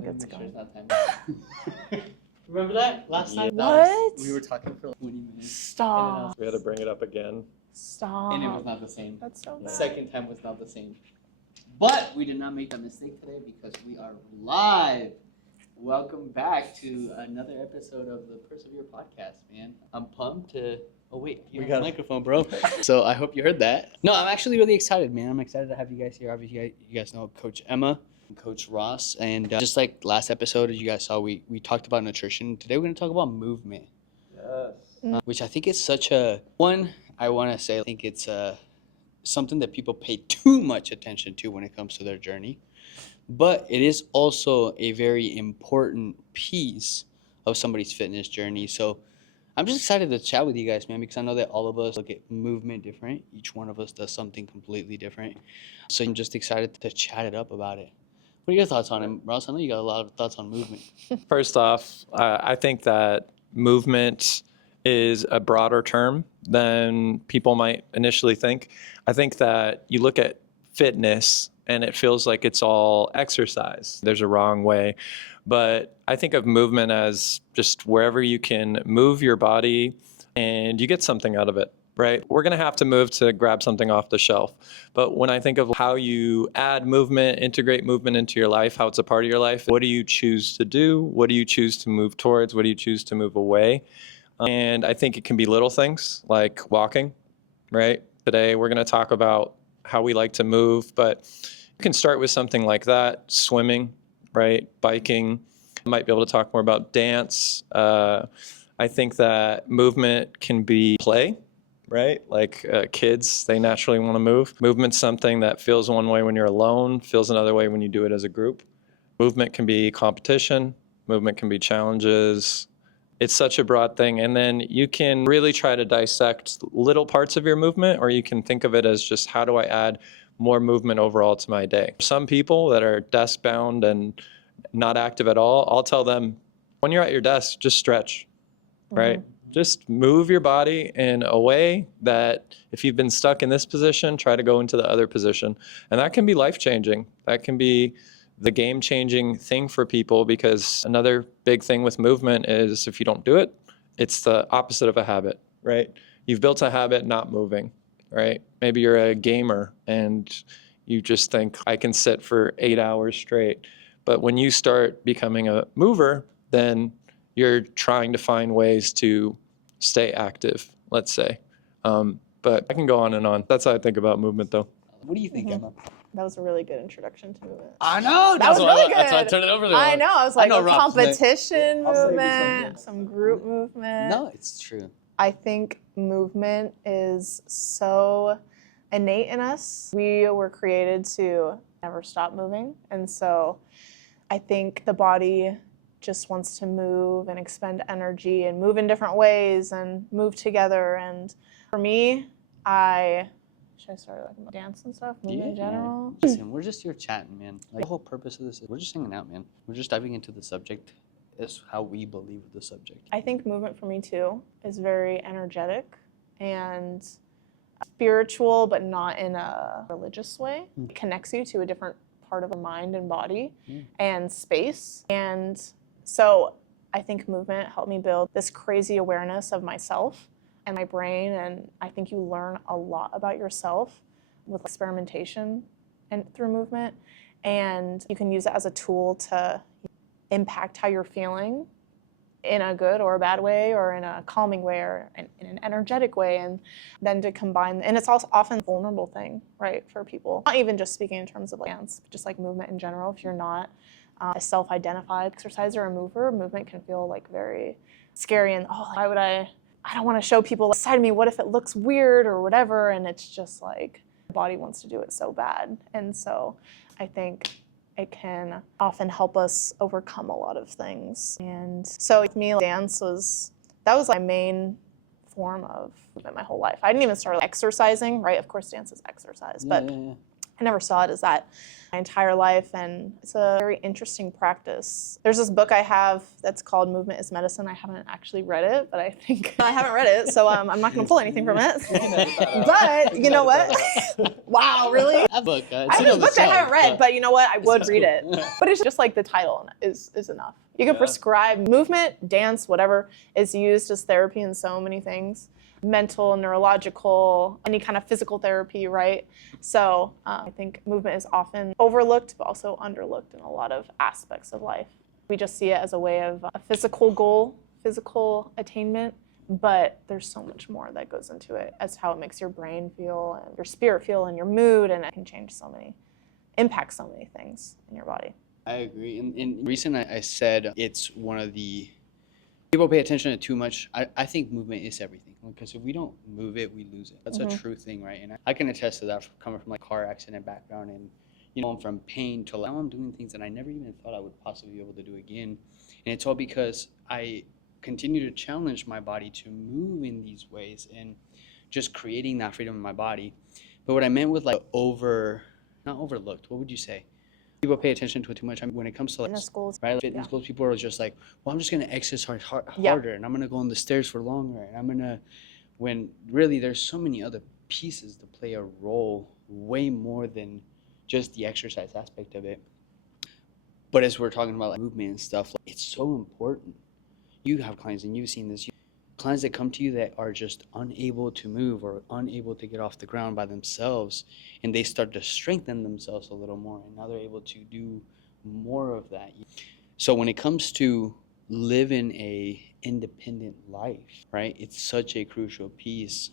think it's going. Sure it's not time. Remember that? Last time? What? We were talking for like 20 minutes. Stop. We had to bring it up again. Stop. And it was not the same. That's so The bad. second time was not the same. But we did not make that mistake today because we are live. Welcome back to another episode of the Persevere podcast, man. I'm pumped to... Oh, wait. You got a microphone, bro. So I hope you heard that. No, I'm actually really excited, man. I'm excited to have you guys here. Obviously, you guys know Coach Emma and Coach Ross. And just like last episode, as you guys saw, we talked about nutrition. Today, we're going to talk about movement. Yes. Which I think is such a... One, I want to say I think it's something that people pay too much attention to when it comes to their journey. But it is also a very important piece of somebody's fitness journey. So I'm just excited to chat with you guys, man, because I know that all of us look at movement different. Each one of us does something completely different. So I'm just excited to chat it up about it. What are your thoughts on it, Ross? I know you got a lot of thoughts on movement. First off, I think that movement is a broader term than people might initially think. I think that you look at fitness and it feels like it's all exercise. There's a wrong way. But I think of movement as just wherever you can move your body and you get something out of it, right? We're going to have to move to grab something off the shelf. But when I think of how you add movement, integrate movement into your life, how it's a part of your life, what do you choose to do? What do you choose to move towards? What do you choose to move away? And I think it can be little things like walking, right? Today we're going to talk about how we like to move, but you can start with something like that, swimming, right? Biking. I might be able to talk more about dance. I think that movement can be play, right? Like kids, they naturally want to move. Movement's something that feels one way when you're alone, feels another way when you do it as a group. Movement can be competition. Movement can be challenges. It's such a broad thing. And then you can really try to dissect little parts of your movement, or you can think of it as just how do I add more movement overall to my day. Some people that are desk bound and not active at all, I'll tell them when you're at your desk, just stretch, right? Just move your body in a way that if you've been stuck in this position, try to go into the other position. And that can be life-changing. That can be the game-changing thing for people, because another big thing with movement is if you don't do it, it's the opposite of a habit, right? You've built a habit not moving, right? Maybe you're a gamer and you just think, I can sit for 8 hours straight. But when you start becoming a mover, then you're trying to find ways to stay active, let's say. But I can go on and on. That's how I think about movement, though. What do you think, Emma? That was a really good introduction to movement. I know. That was really good. That's why I turned it over to her. I know. I was like, know, Rob, competition I'll save you movement, some group movement. No, it's true. I think movement is so innate in us. We were created to never stop moving. And so I think the body just wants to move and expend energy and move in different ways and move together. And for me, should I start like dance and stuff, movement in general? Listen, we're just here chatting, man. Like, the whole purpose of this is we're just hanging out, man. We're just diving into the subject. Is how we believe the subject. I think movement for me too is very energetic and spiritual, but not in a religious way. It connects you to a different part of the mind and body and space. And so I think movement helped me build this crazy awareness of myself and my brain. And I think you learn a lot about yourself with experimentation and through movement. And you can use it as a tool to impact how you're feeling in a good or a bad way, or in a calming way, or in an energetic way, and then to combine. And it's also often a vulnerable thing, right, for people. Not even just speaking in terms of dance, but just like movement in general. If you're not a self-identified exerciser or mover, movement can feel like very scary and, why would I don't want to show people the side of me, what if it looks weird or whatever, and it's just like the body wants to do it so bad. And so I think it can often help us overcome a lot of things. And so with me, dance was my main form of movement my whole life. I didn't even start exercising, right? Of course, dance is exercise, but I never saw it as that my entire life, and it's a very interesting practice. There's this book I have that's called Movement is Medicine. I haven't actually read it, but I think I haven't read it, so I'm not going to pull anything from it. But you know what? Wow, really? That book, I have this book that I haven't read, but you know what? I would read it. cool. But it's just like the title is enough. You can prescribe movement, dance, whatever is used as therapy in so many things. Mental, neurological, any kind of physical therapy, right? So I think movement is often overlooked, but also underlooked in a lot of aspects of life. We just see it as a way of a physical goal, physical attainment, but there's so much more that goes into it as how it makes your brain feel and your spirit feel and your mood, and it can impact so many things in your body. I agree. In recent, I said it's one of the people pay attention to too much. I think movement is everything, because if we don't move it, we lose it. That's a true thing, right? And I can attest to that coming from like car accident background, and I'm from pain to now I'm doing things that I never even thought I would possibly be able to do again. And it's all because I continue to challenge my body to move in these ways and just creating that freedom in my body. But what I meant with like not overlooked, what would you say? People pay attention to it too much. I mean, when it comes to like Fitness goals. right, fitness goals, people are just like, well, I'm just gonna exercise harder, and I'm gonna go on the stairs for longer, and I'm gonna, when really there's so many other pieces to play a role, way more than just the exercise aspect of it. But as we're talking about like movement and stuff, like, it's so important. You have clients, and you've seen this. Clients that come to you that are just unable to move or unable to get off the ground by themselves, and they start to strengthen themselves a little more, and now they're able to do more of that. So when it comes to living a independent life, right, it's such a crucial piece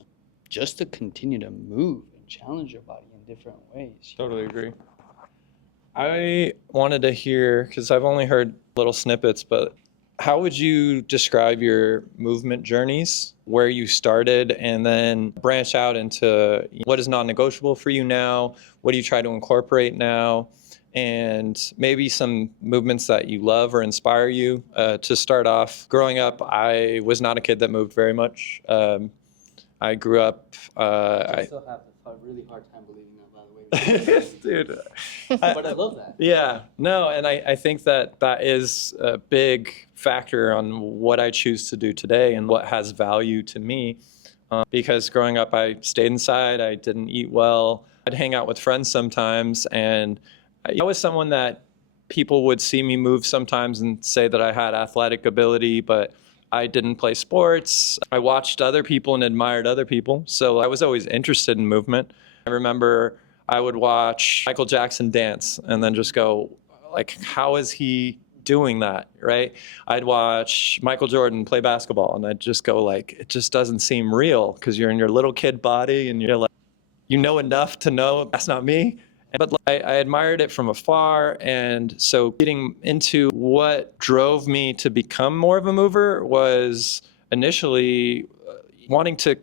just to continue to move and challenge your body in different ways. Totally agree. I wanted to hear, because I've only heard little snippets, but how would you describe your movement journeys, where you started, and then branch out into what is non-negotiable for you now? What do you try to incorporate now? And maybe some movements that you love or inspire you. To start off, growing up, I was not a kid that moved very much. I grew up... I still have a really hard time believing that, by the way. Dude. But I love that. Yeah, no, and I think that is a big factor on what I choose to do today and what has value to me. Because growing up, I stayed inside, I didn't eat well. I'd hang out with friends sometimes, and I was someone that people would see me move sometimes and say that I had athletic ability, but I didn't play sports. I watched other people and admired other people, so I was always interested in movement. I remember I would watch Michael Jackson dance and then just go, like, how is he doing that, right? I'd watch Michael Jordan play basketball, and I'd just go, like, it just doesn't seem real, because you're in your little kid body and you're like, you know enough to know that's not me. But I admired it from afar, and so getting into what drove me to become more of a mover was initially wanting to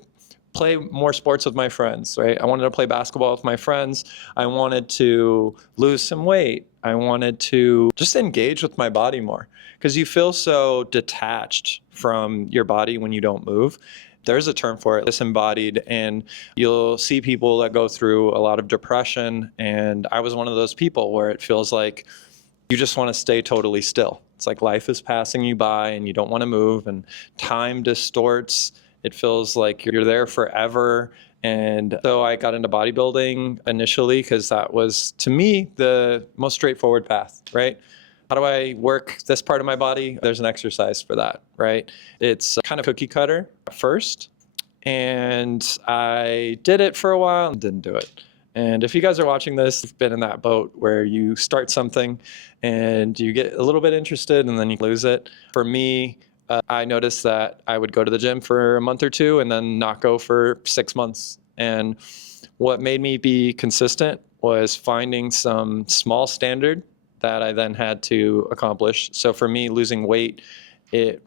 play more sports with my friends, right? I wanted to play basketball with my friends. I wanted to lose some weight. I wanted to just engage with my body more, because you feel so detached from your body when you don't move. There's a term for it, disembodied, and you'll see people that go through a lot of depression, and I was one of those people where it feels like you just want to stay totally still. It's like life is passing you by and you don't want to move, and time distorts. It feels like you're there forever. And so I got into bodybuilding initially because that was, to me, the most straightforward path, right? How do I work this part of my body? There's an exercise for that, right? It's kind of cookie cutter at first. And I did it for a while and didn't do it. And if you guys are watching this, you've been in that boat where you start something and you get a little bit interested and then you lose it. For me, I noticed that I would go to the gym for a month or two and then not go for 6 months. And what made me be consistent was finding some small standard that I then had to accomplish. So for me, losing weight, it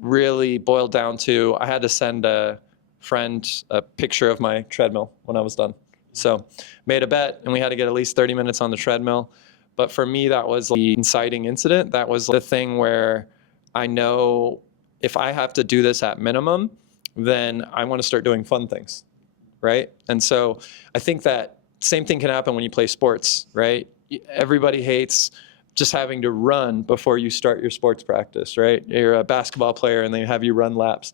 really boiled down to I had to send a friend a picture of my treadmill when I was done. So made a bet, and we had to get at least 30 minutes on the treadmill. But for me, that was the inciting incident. That was the thing where I know if I have to do this at minimum, then I want to start doing fun things, right? And so I think that Same thing can happen when you play sports, right? Everybody hates just having to run before you start your sports practice, right? You're a basketball player and they have you run laps.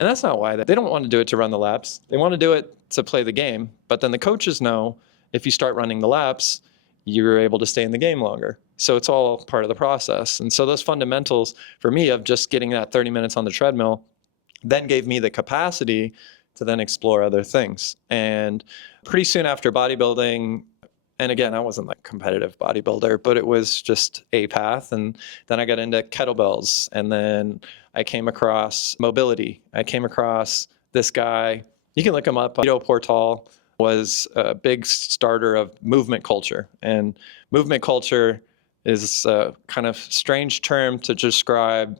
And that's not why. They don't want to do it to run the laps. They want to do it to play the game. But then the coaches know if you start running the laps, you're able to stay in the game longer. So it's all part of the process. And so those fundamentals for me of just getting that 30 minutes on the treadmill then gave me the capacity to then explore other things. And pretty soon after bodybuilding, and again, I wasn't like a competitive bodybuilder, but it was just a path. And then I got into kettlebells, and then I came across mobility. I came across this guy, you can look him up, Ido Portal was a big starter of movement culture. And movement culture is a kind of strange term to describe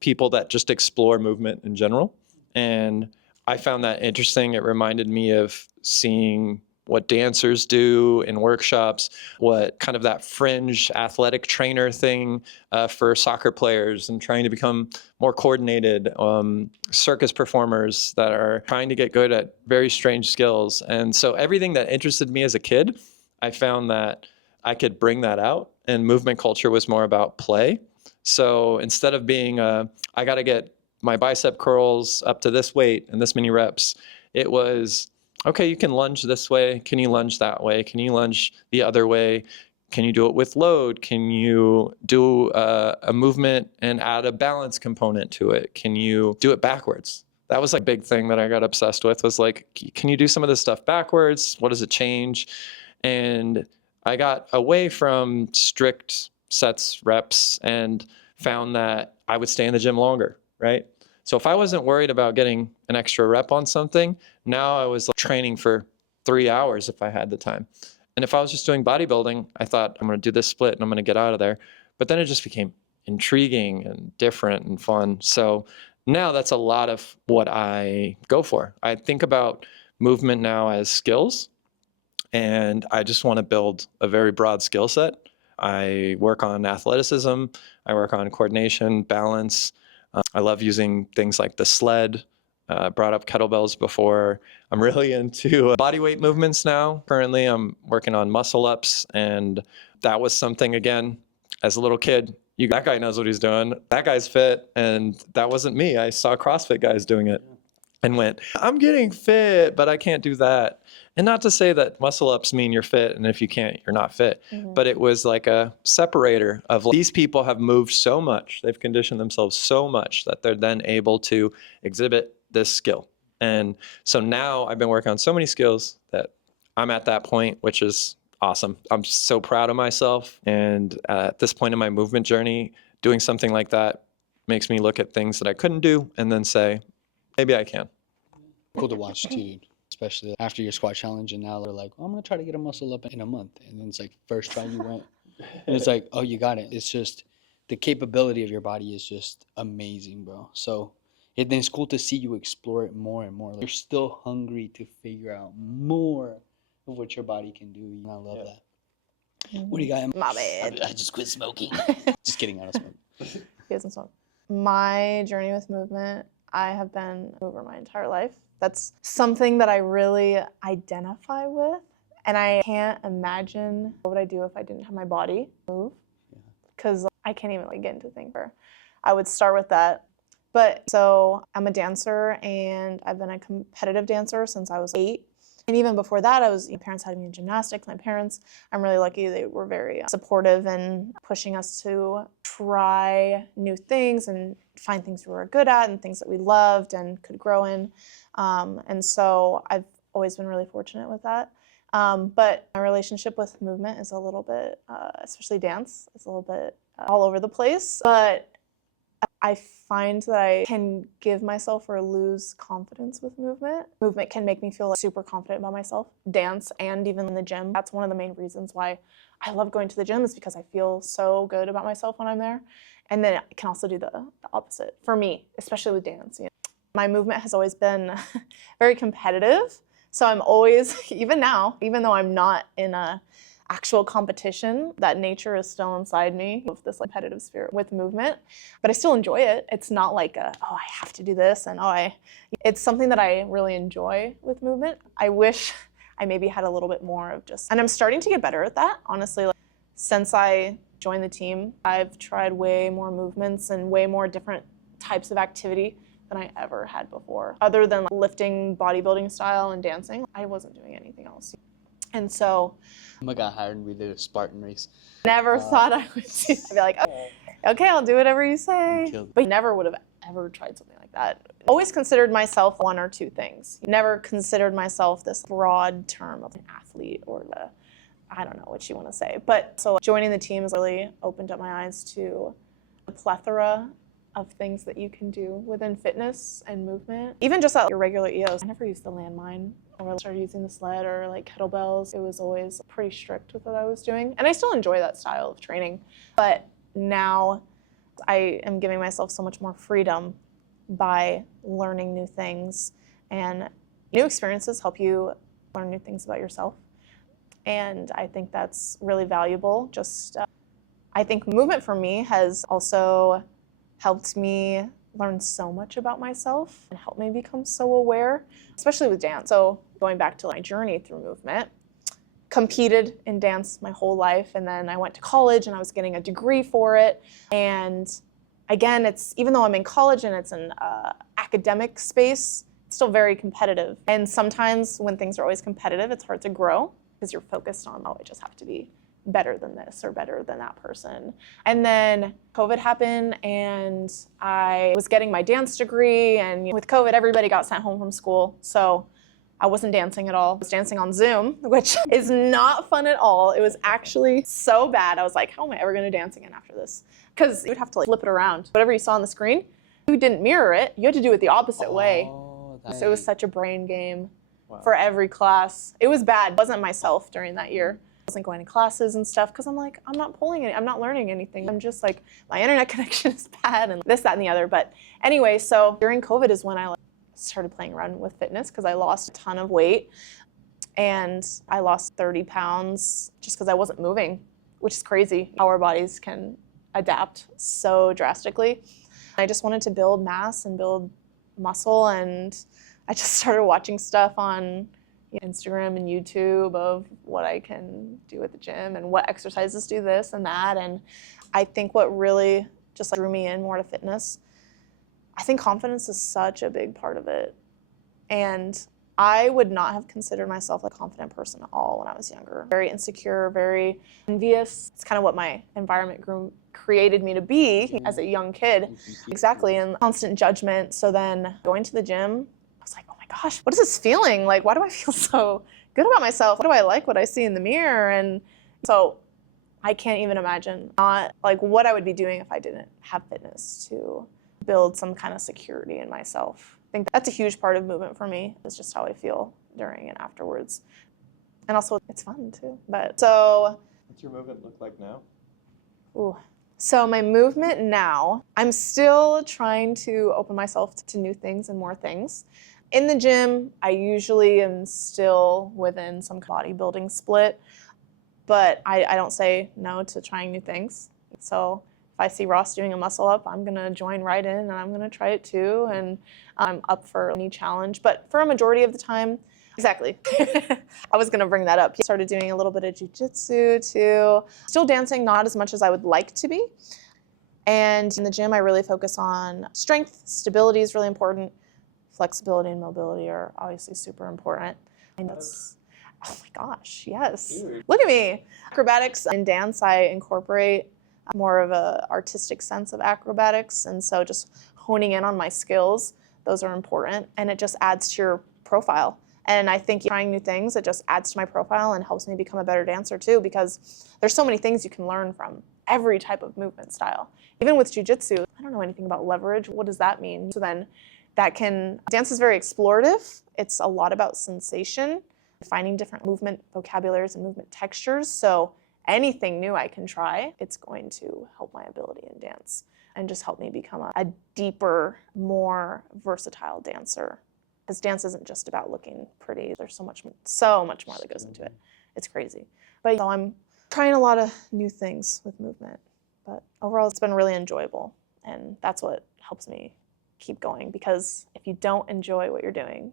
people that just explore movement in general. And I found that interesting. It reminded me of seeing what dancers do in workshops, what kind of that fringe athletic trainer thing for soccer players and trying to become more coordinated, circus performers that are trying to get good at very strange skills. And so everything that interested me as a kid, I found that I could bring that out, and movement culture was more about play. So instead of being, I got to get my bicep curls up to this weight and this many reps, it was, okay, you can lunge this way. Can you lunge that way? Can you lunge the other way? Can you do it with load? Can you do a movement and add a balance component to it? Can you do it backwards? That was like a big thing that I got obsessed with, was like, can you do some of this stuff backwards? What does it change? And I got away from strict sets, reps, and found that I would stay in the gym longer, right? So if I wasn't worried about getting an extra rep on something, now I was training for 3 hours if I had the time. And if I was just doing bodybuilding, I thought, I'm going to do this split and I'm going to get out of there. But then it just became intriguing and different and fun. So now that's a lot of what I go for. I think about movement now as skills, and I just want to build a very broad skill set. I work on athleticism. I work on coordination, balance. I love using things like the sled. Brought up kettlebells before. I'm really into body weight movements now. Currently, I'm working on muscle ups, and that was something, again, as a little kid, that guy knows what he's doing. That guy's fit, and that wasn't me. I saw CrossFit guys doing it and went, I'm getting fit, but I can't do that. And not to say that muscle ups mean you're fit, and if you can't, you're not fit. Mm-hmm. But it was like a separator of these people have moved so much, they've conditioned themselves so much that they're then able to exhibit this skill. And so now I've been working on so many skills that I'm at that point, which is awesome. I'm so proud of myself. And at this point in my movement journey, doing something like that makes me look at things that I couldn't do and then say, maybe I can. Cool to watch too, dude. Especially after your squat challenge, and now they're like, I'm going to try to get a muscle up in a month. And then it's like, first try you went. And it's like, oh, you got it. It's just, the capability of your body is just amazing, bro. So it's cool to see you explore it more and more. Like, you're still hungry to figure out more of what your body can do. And I love that. What do you got? My bad. I just quit smoking. Just kidding, I don't smoke. He doesn't smoke. My journey with movement, I have been a mover my entire life. That's something that I really identify with. And I can't imagine what would I do if I didn't have my body move. Because I can't even get into thinker. I would start with that. But so I'm a dancer, and I've been a competitive dancer since I was 8. And even before that, my parents had me in gymnastics. My parents, I'm really lucky, they were very supportive and pushing us to try new things and find things we were good at and things that we loved and could grow in. And so I've always been really fortunate with that. But my relationship with movement is a little bit, especially dance, it's a little bit all over the place. But I find that I can give myself or lose confidence with movement. Movement can make me feel super confident about myself. Dance and even in the gym. That's one of the main reasons why I love going to the gym, is because I feel so good about myself when I'm there. And then I can also do the opposite for me, especially with dance. My movement has always been very competitive. So I'm always, even now, even though I'm not in a actual competition, that nature is still inside me with this competitive spirit with movement, but I still enjoy it. It's not like I have to do this, and it's something that I really enjoy with movement. I wish I maybe had a little bit more of just, and I'm starting to get better at that, honestly. Like, since I joined the team, I've tried way more movements and way more different types of activity than I ever had before. Other than like lifting, bodybuilding style, and dancing, I wasn't doing anything else. And so I got hired and we did a Spartan race. never thought I would do. I'd be like, okay, I'll do whatever you say. But never would have ever tried something like that. Always considered myself one or two things. Never considered myself this broad term of an athlete or the, I don't know what you want to say. But so joining the team has really opened up my eyes to a plethora of things that you can do within fitness and movement. Even just at your regular EOS, I never used the landmine or started using the sled or like kettlebells. It was always pretty strict with what I was doing. And I still enjoy that style of training. But now I am giving myself so much more freedom by learning new things. And new experiences help you learn new things about yourself. And I think that's really valuable. I think movement for me has also helped me learn so much about myself and helped me become so aware, especially with dance. So going back to my journey through movement, competed in dance my whole life, and then I went to college and I was getting a degree for it. And again, it's, even though I'm in college and it's an academic space, it's still very competitive. And sometimes when things are always competitive, it's hard to grow because you're focused on, oh, I just have to be better than this or better than that person. And then COVID happened and I was getting my dance degree, and with COVID, everybody got sent home from school. So I wasn't dancing at all. I was dancing on Zoom, which is not fun at all. It was actually so bad. I was like, how am I ever gonna dance again after this? Because you would have to like flip it around. Whatever you saw on the screen, you didn't mirror it. You had to do it the opposite way. So it was such a brain game for every class. It was bad. I wasn't myself during that year. I wasn't going to classes and stuff because I'm like, I'm not pulling it. I'm not learning anything. I'm just like, my internet connection is bad and this, that, and the other. But anyway, so during COVID is when I started playing around with fitness because I lost a ton of weight. And I lost 30 pounds just because I wasn't moving, which is crazy how our bodies can adapt so drastically. I just wanted to build mass and build muscle, and I just started watching stuff on Instagram and YouTube of what I can do at the gym and what exercises do this and that. And I think what really just drew me in more to fitness, I think confidence is such a big part of it. And I would not have considered myself a confident person at all when I was younger. Very insecure, very envious. It's kind of what my environment created me to be as a young kid. Exactly, and constant judgment. So then going to the gym, I was like, oh my gosh, what is this feeling? Like, why do I feel so good about myself? What do I like what I see in the mirror? And so I can't even imagine not like what I would be doing if I didn't have fitness to build some kind of security in myself. I think that's a huge part of movement for me, is just how I feel during and afterwards. And also it's fun too. But so What's your movement look like now? ooh. So my movement now, I'm still trying to open myself to new things and more things. In the gym, I usually am still within some bodybuilding split, but I don't say no to trying new things. So if I see Ross doing a muscle up, I'm gonna join right in and I'm gonna try it too, and I'm up for any challenge. But for a majority of the time, exactly. I was gonna bring that up. I started doing a little bit of jiu-jitsu too. Still dancing, not as much as I would like to be. And in the gym, I really focus on strength. Stability is really important. Flexibility and mobility are obviously super important. And that's, oh my gosh, yes. Look at me. Acrobatics and dance, I incorporate more of an artistic sense of acrobatics. And so just honing in on my skills, those are important. And it just adds to your profile. And I think trying new things, it just adds to my profile and helps me become a better dancer too, because there's so many things you can learn from every type of movement style. Even with jiu-jitsu, I don't know anything about leverage. What does that mean? So then dance is very explorative. It's a lot about sensation, finding different movement vocabularies and movement textures. So anything new I can try, it's going to help my ability in dance and just help me become a deeper, more versatile dancer. Because dance isn't just about looking pretty. There's so much more that goes into it. It's crazy. But so I'm trying a lot of new things with movement. But overall, it's been really enjoyable. And that's what helps me keep going. Because if you don't enjoy what you're doing,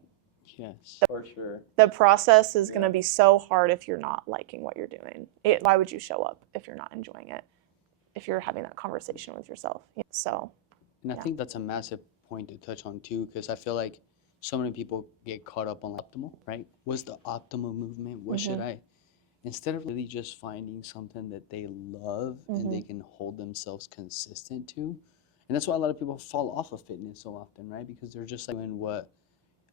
Yes. For sure. The process is going to be so hard if you're not liking what you're doing. Why would you show up if you're not enjoying it? If you're having that conversation with yourself. So, And I think that's a massive point to touch on too, because I feel like so many people get caught up on optimal, right? What's the optimal movement? What should I? Instead of really just finding something that they love and they can hold themselves consistent to. And that's why a lot of people fall off of fitness so often, right? Because they're just like doing what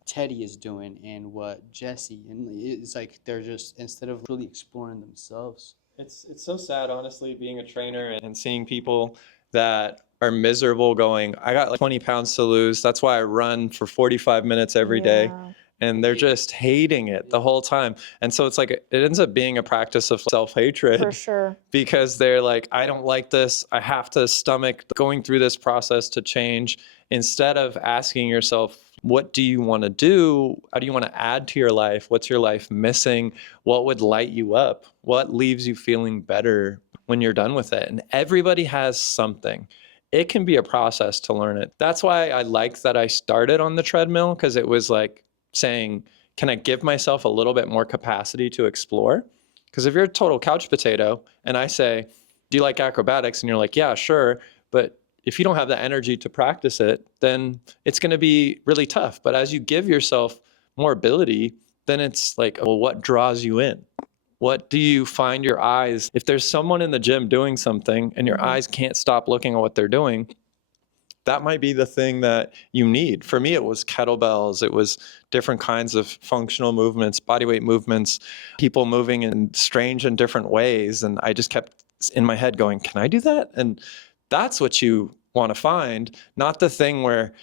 Teddy is doing and what Jesse, and it's like they're just, instead of really exploring themselves. It's so sad, honestly, being a trainer and seeing people that are miserable going, I got like 20 pounds to lose. That's why I run for 45 minutes every day. yeah. And they're just hating it the whole time. And so it's like, it ends up being a practice of For self-hatred sure. because they're like, I don't like this. I have to stomach going through this process to change, instead of asking yourself, what do you want to do? How do you want to add to your life? What's your life missing? What would light you up? What leaves you feeling better when you're done with it? And everybody has something. It can be a process to learn it. That's why I liked that I started on the treadmill, because it was like saying, can I give myself a little bit more capacity to explore? Because if you're a total couch potato and I say, do you like acrobatics? And you're like, yeah, sure. But if you don't have the energy to practice it, then it's going to be really tough. But as you give yourself more ability, then it's like, well, what draws you in? What do you find your eyes? If there's someone in the gym doing something and your eyes can't stop looking at what they're doing, that might be the thing that you need. For me, it was kettlebells. It was different kinds of functional movements, bodyweight movements, people moving in strange and different ways. And I just kept in my head going, can I do that? And that's what you want to find, not the thing where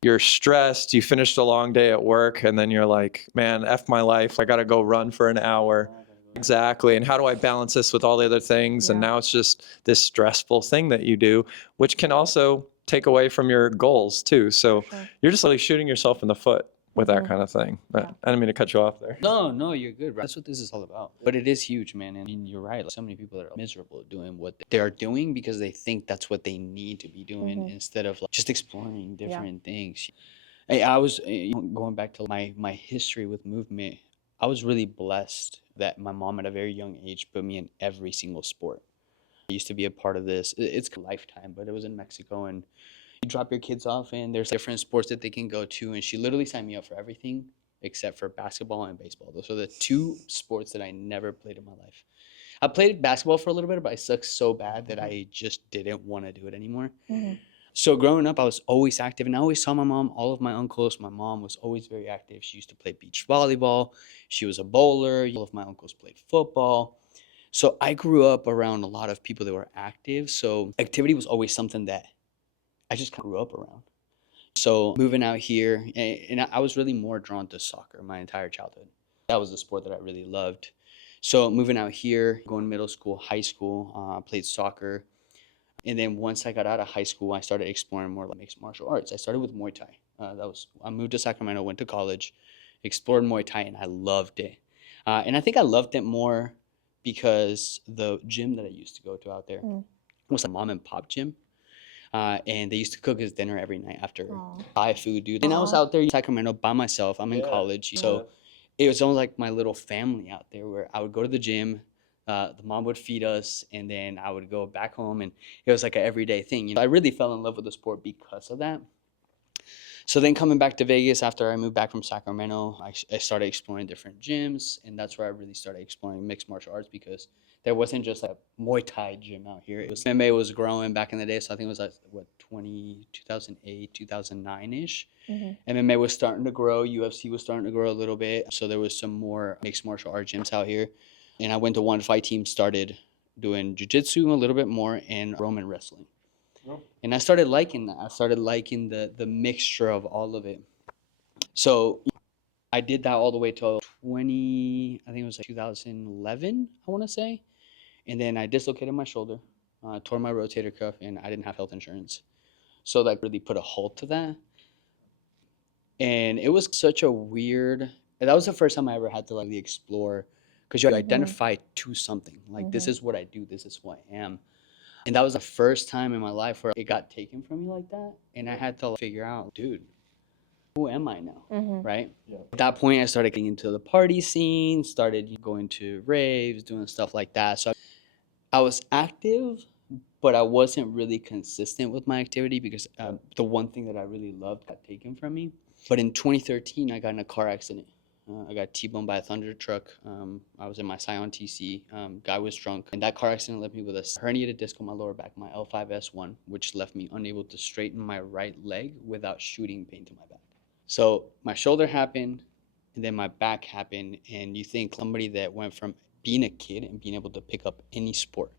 you're stressed, you finished a long day at work, and then you're like, man, F my life. I got to go run for an hour. Exactly. And how do I balance this with all the other things? And now it's just this stressful thing that you do, which can also take away from your goals too. So you're just really shooting yourself in the foot with that kind of thing. But I didn't mean to cut you off there. No, you're good, right? That's what this is all about. But it is huge, man. And I mean, you're right. Like, so many people that are miserable doing what they're doing because they think that's what they need to be doing instead of like just exploring different things. Hey, I was going back to my history with movement. I was really blessed that my mom at a very young age put me in every single sport. I used to be a part of this. It's a lifetime, but it was in Mexico, and you drop your kids off and there's different sports that they can go to, and she literally signed me up for everything except for basketball and baseball. Those are the two sports that I never played in my life. I played basketball for a little bit, but I sucked so bad that I just didn't want to do it anymore. So growing up, I was always active, and I always saw my mom, all of my uncles. My mom was always very active. She used to play beach volleyball. She was a bowler. All of my uncles played football. So I grew up around a lot of people that were active. So activity was always something that I just grew up around. So moving out here, and I was really more drawn to soccer my entire childhood. That was the sport that I really loved. So moving out here, going middle school, high school, played soccer. And then once I got out of high school, I started exploring more like mixed martial arts. I started with Muay Thai. I moved to Sacramento, went to college, explored Muay Thai, and I loved it. And I think I loved it more because the gym that I used to go to out there was a mom and pop gym. And they used to cook us dinner every night after Thai food, dude. And I was out there in Sacramento by myself. I'm in college. So it was almost like my little family out there where I would go to the gym. The mom would feed us, and then I would go back home, and it was like an everyday thing. You know, I really fell in love with the sport because of that. So then coming back to Vegas after I moved back from Sacramento, I started exploring different gyms, and that's where I really started exploring mixed martial arts because there wasn't just like a Muay Thai gym out here. It was MMA was growing back in the day, so I think it was like what 2008, 2009-ish. MMA was starting to grow, UFC was starting to grow a little bit, so there was some more mixed martial art gyms out here. And I went to one fight team, started doing jiu-jitsu a little bit more and Roman wrestling. And I started liking that. I started liking the mixture of all of it. So I did that all the way till I think it was like 2011, I want to say. And then I dislocated my shoulder, tore my rotator cuff, and I didn't have health insurance. So that really put a halt to that. And it was such a weird, that was the first time I ever had to like explore, because you identify to something. Like, this is what I do, this is who I am. And that was the first time in my life where it got taken from me like that. And I had to figure out, dude, who am I now, Mm-hmm. right? Yeah. At that point, I started getting into the party scene, started going to raves, doing stuff like that. So I was active, but I wasn't really consistent with my activity because the one thing that I really loved got taken from me. But in 2013, I got in a car accident. I got T-boned by a Thunder truck. I was in my Scion TC. Guy was drunk. And that car accident left me with a herniated disc on my lower back, my L5S1, which left me unable to straighten my right leg without shooting pain to my back. So my shoulder happened, and then my back happened. And you think somebody that went from being a kid and being able to pick up any sport,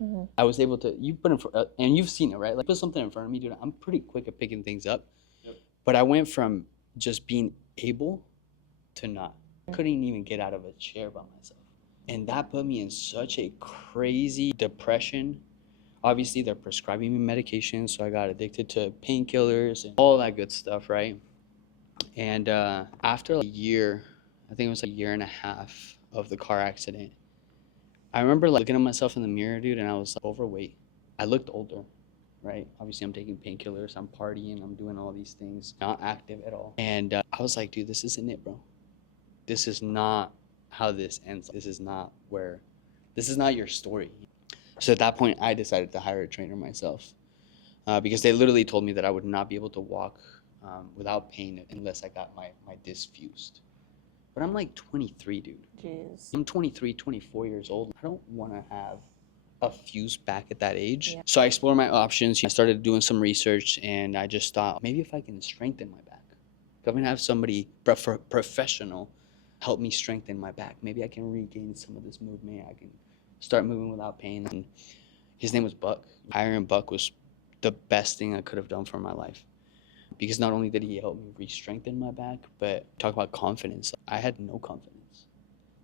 Mm-hmm. I was able to, you put in front, and you've seen it, right? Like put something in front of me, dude. I'm pretty quick at picking things up. Yep. But I went from just being able to not. I couldn't even get out of a chair by myself. And that put me in such a crazy depression. Obviously, they're prescribing me medication, so I got addicted to painkillers and all that good stuff, right? And after a year, I think it was like a year and a half of the car accident, I remember like looking at myself in the mirror, dude, and I was like, overweight. I looked older, right? Obviously, I'm taking painkillers, I'm partying, I'm doing all these things, not active at all. And I was like, dude, this isn't it, bro. This is not how this ends. This is not your story. So at that point, I decided to hire a trainer myself because they literally told me that I would not be able to walk without pain unless I got my disc fused. But I'm like 23, dude. Jeez. I'm 23, 24 years old. I don't want to have a fused back at that age. Yeah. So I explored my options. I started doing some research, and I just thought, maybe if I can strengthen my back, if I'm going to have somebody professional help me strengthen my back, maybe I can regain some of this movement. I can start moving without pain. And his name was Buck. Hiring Buck was the best thing I could have done for my life. Because not only did he help me re-strengthen my back, but talk about confidence. I had no confidence.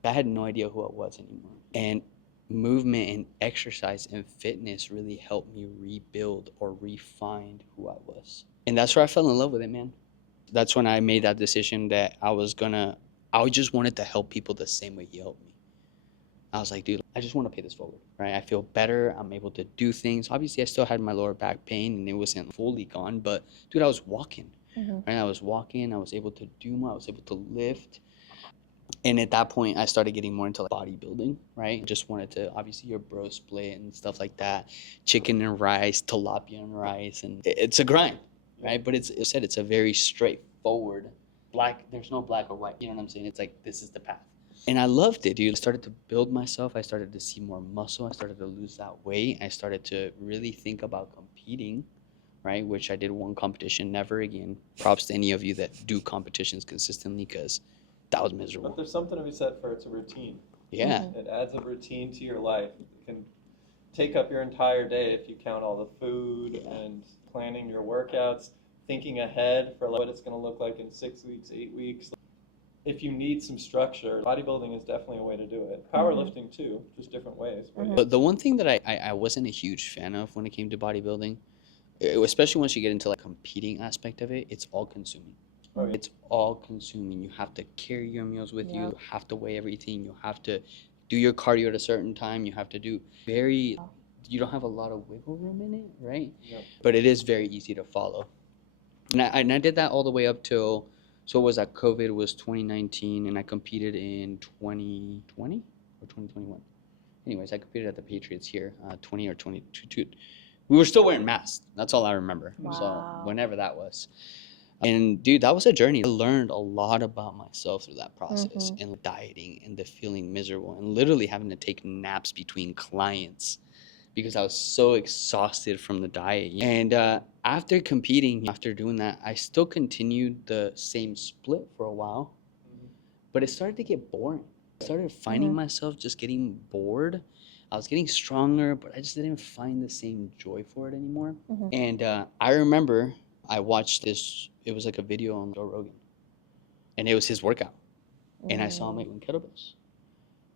I had no idea who I was anymore. And movement and exercise and fitness really helped me rebuild or refine who I was. And that's where I fell in love with it, man. That's when I made that decision that I just wanted to help people the same way he helped me. I was like, dude, I just want to pay this forward, right? I feel better. I'm able to do things. Obviously, I still had my lower back pain and it wasn't fully gone, but dude, I was walking, right? I was walking. I was able to do more. I was able to lift. And at that point, I started getting more into like bodybuilding, right? Just wanted to, obviously, your bro split and stuff like that. Chicken and rice, tilapia and rice. And it's a grind, right? But it's a very straightforward there's no black or white. You know what I'm saying? It's like, this is the path. And I loved it, dude. I started to build myself. I started to see more muscle. I started to lose that weight. I started to really think about competing, right? Which I did one competition, never again. Props to any of you that do competitions consistently because that was miserable. But there's something to be said for it's a routine. Yeah. Mhm. It adds a routine to your life. It can take up your entire day if you count all the food and planning your workouts, thinking ahead for what it's going to look like in 6 weeks, 8 weeks. If you need some structure, bodybuilding is definitely a way to do it. Powerlifting too, just different ways. But the one thing that I wasn't a huge fan of when it came to bodybuilding, especially once you get into like competing aspect of it, it's all consuming. Oh, yeah. It's all consuming. You have to carry your meals with you. Yeah. You have to weigh everything. You have to do your cardio at a certain time. You have to do you don't have a lot of wiggle room in it, right? Yeah. But it is very easy to follow. And I did that all the way up till, so it was that COVID was 2019 and I competed in 2020 or 2021. Anyways, I competed at the Patriots here, 20 or 22. We were still wearing masks. That's all I remember. Wow. So whenever that was. And dude, that was a journey. I learned a lot about myself through that process and dieting and the feeling miserable and literally having to take naps between clients because I was so exhausted from the diet. And after competing, after doing that, I still continued the same split for a while, but it started to get boring. I started finding myself just getting bored. I was getting stronger, but I just didn't find the same joy for it anymore. And I remember I watched this, it was like a video on Joe Rogan, and it was his workout. And I saw him making kettlebells.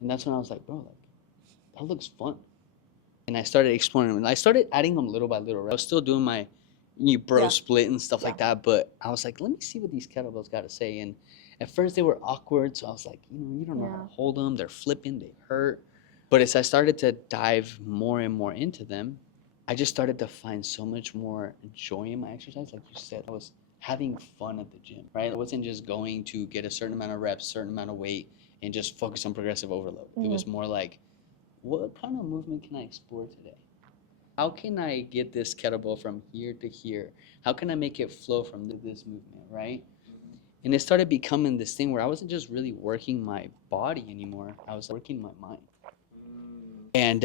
And that's when I was like, bro, like, that looks fun. And I started exploring them. And I started adding them little by little. Right? I was still doing my bro split and stuff like that. But I was like, let me see what these kettlebells got to say. And at first they were awkward. So I was like, you don't know how to hold them. They're flipping. They hurt. But as I started to dive more and more into them, I just started to find so much more joy in my exercise. Like you said, having fun at the gym, right? It wasn't just going to get a certain amount of reps, certain amount of weight, and just focus on progressive overload. It was more like, what kind of movement can I explore today? How can I get this kettlebell from here to here? How can I make it flow from this movement, right? And it started becoming this thing where I wasn't just really working my body anymore. I was working my mind. And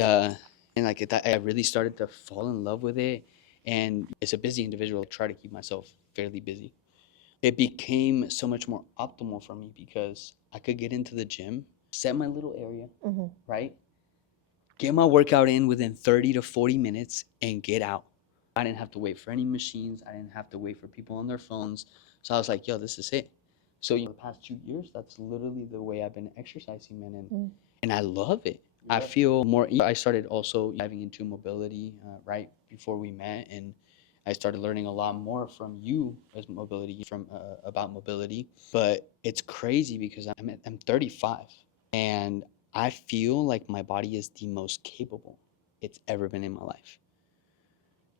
like I really started to fall in love with it. And as a busy individual, I try to keep myself fairly busy. It became so much more optimal for me because I could get into the gym, set my little area, right? Get my workout in within 30 to 40 minutes and get out. I didn't have to wait for any machines. I didn't have to wait for people on their phones. So I was like, yo, this is it. So the past 2 years, that's literally the way I've been exercising, man. And I love it. I feel more, I started also diving into mobility right before we met. And I started learning a lot more from you as mobility, about mobility. But it's crazy because I'm 35 and I feel like my body is the most capable it's ever been in my life.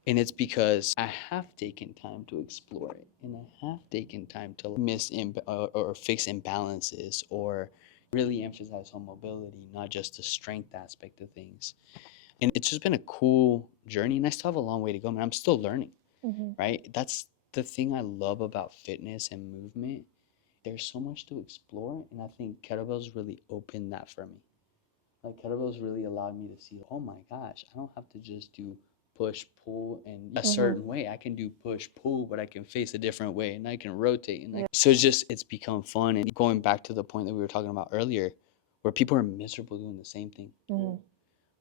And it's because I have taken time to explore it, and I have taken time to or fix imbalances or really emphasize on mobility, not just the strength aspect of things. And it's just been a cool journey, and I still have a long way to go, man. I'm still learning, right? That's the thing I love about fitness and movement. There's so much to explore, and I think kettlebells really opened that for me. Like kettlebells really allowed me to see, oh my gosh, I don't have to just do push, pull, and a certain way. I can do push, pull, but I can face a different way, and I can rotate. And so it's become fun. And going back to the point that we were talking about earlier, where people are miserable doing the same thing,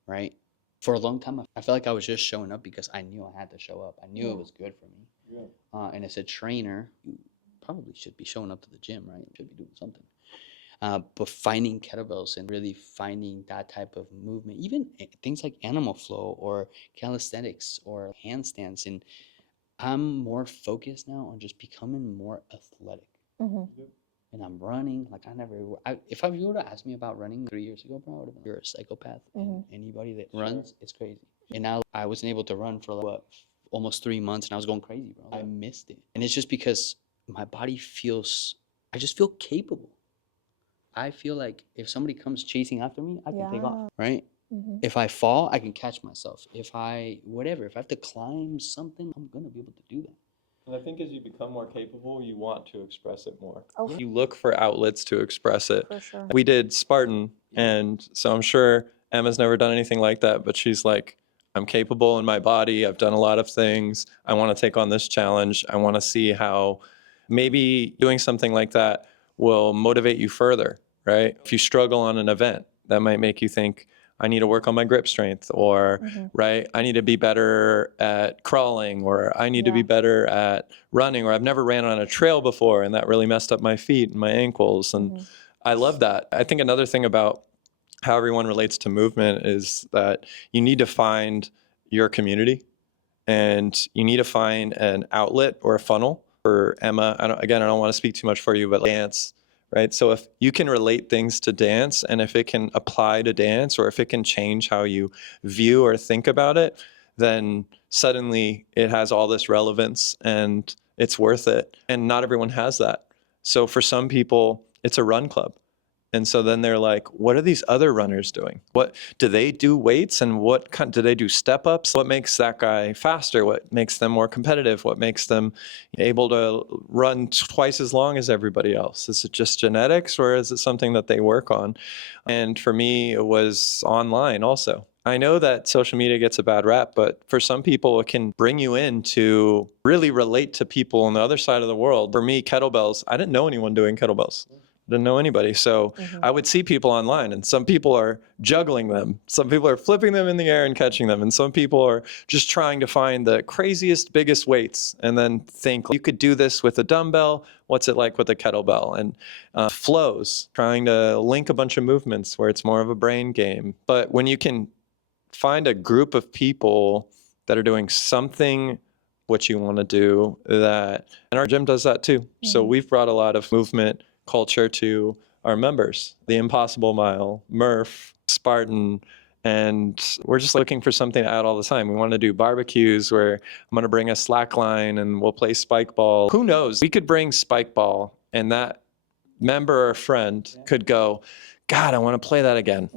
right? For a long time, I felt like I was just showing up because I knew I had to show up. I knew it was good for me. And as a trainer, you probably should be showing up to the gym, right? You should be doing something. But finding kettlebells and really finding that type of movement, even things like animal flow or calisthenics or handstands. And I'm more focused now on just becoming more athletic. And I'm running like if you were to ask me about running 3 years ago, bro, I would have been, you're a psychopath. And anybody that runs, it's crazy. And now I wasn't able to run for like, almost 3 months, and I was going crazy, bro. I missed it. And it's just because my body I just feel capable. I feel like if somebody comes chasing after me, I can take off, right? If I fall, I can catch myself. If I have to climb something, I'm going to be able to do that. And I think as you become more capable, you want to express it more. Okay. You look for outlets to express it. For sure. We did Spartan, and so I'm sure Emma's never done anything like that, but she's like, I'm capable in my body. I've done a lot of things. I want to take on this challenge. I want to see how maybe doing something like that will motivate you further, right? If you struggle on an event, that might make you think, I need to work on my grip strength, or right, I need to be better at crawling, or I need to be better at running, or I've never ran on a trail before and that really messed up my feet and my ankles. And I love that. I think another thing about how everyone relates to movement is that you need to find your community, and you need to find an outlet or a funnel. For Emma, I don't want to speak too much for you, but dance, right? So if you can relate things to dance, and if it can apply to dance, or if it can change how you view or think about it, then suddenly it has all this relevance and it's worth it. And not everyone has that. So for some people, it's a run club. And so then they're like, what are these other runners doing? What do they do weights, and what do they do step ups? What makes that guy faster? What makes them more competitive? What makes them able to run twice as long as everybody else? Is it just genetics, or is it something that they work on? And for me, it was online also. I know that social media gets a bad rap, but for some people, it can bring you in to really relate to people on the other side of the world. For me, kettlebells, I didn't know anyone doing kettlebells. Didn't know anybody. So I would see people online, and some people are juggling them. Some people are flipping them in the air and catching them. And some people are just trying to find the craziest, biggest weights, and then think, you could do this with a dumbbell. What's it like with a kettlebell? And flows, trying to link a bunch of movements where it's more of a brain game. But when you can find a group of people that are doing something what you want to do, and our gym does that too. So we've brought a lot of movement culture to our members. The Impossible Mile, Murph, Spartan, And we're just looking for something to add all the time. We want to do barbecues where I'm going to bring a slack line and we'll play spike ball. Who knows? We could bring spike ball and that member or friend could go, God, I want to play that again.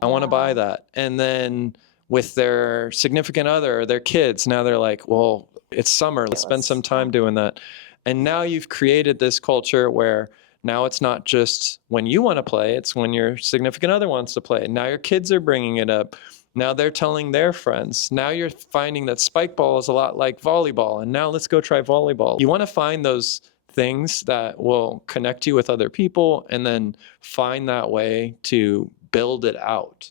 I want to buy that. And then with their significant other or their kids, now they're like, well, it's summer. Let's spend some time doing that. And now you've created this culture where now it's not just when you want to play, it's when your significant other wants to play. Now your kids are bringing it up. Now they're telling their friends. Now you're finding that spike ball is a lot like volleyball. And now let's go try volleyball. You want to find those things that will connect you with other people and then find that way to build it out,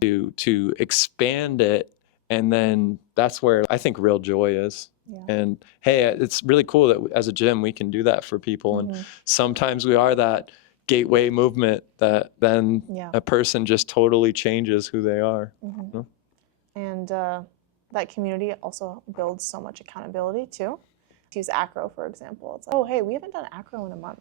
to expand it. And then that's where I think real joy is. Yeah. And hey, it's really cool that as a gym, we can do that for people. And sometimes we are that gateway movement that then a person just totally changes who they are. You know? And that community also builds so much accountability too. To use acro, for example, it's like, oh, hey, we haven't done acro in a month.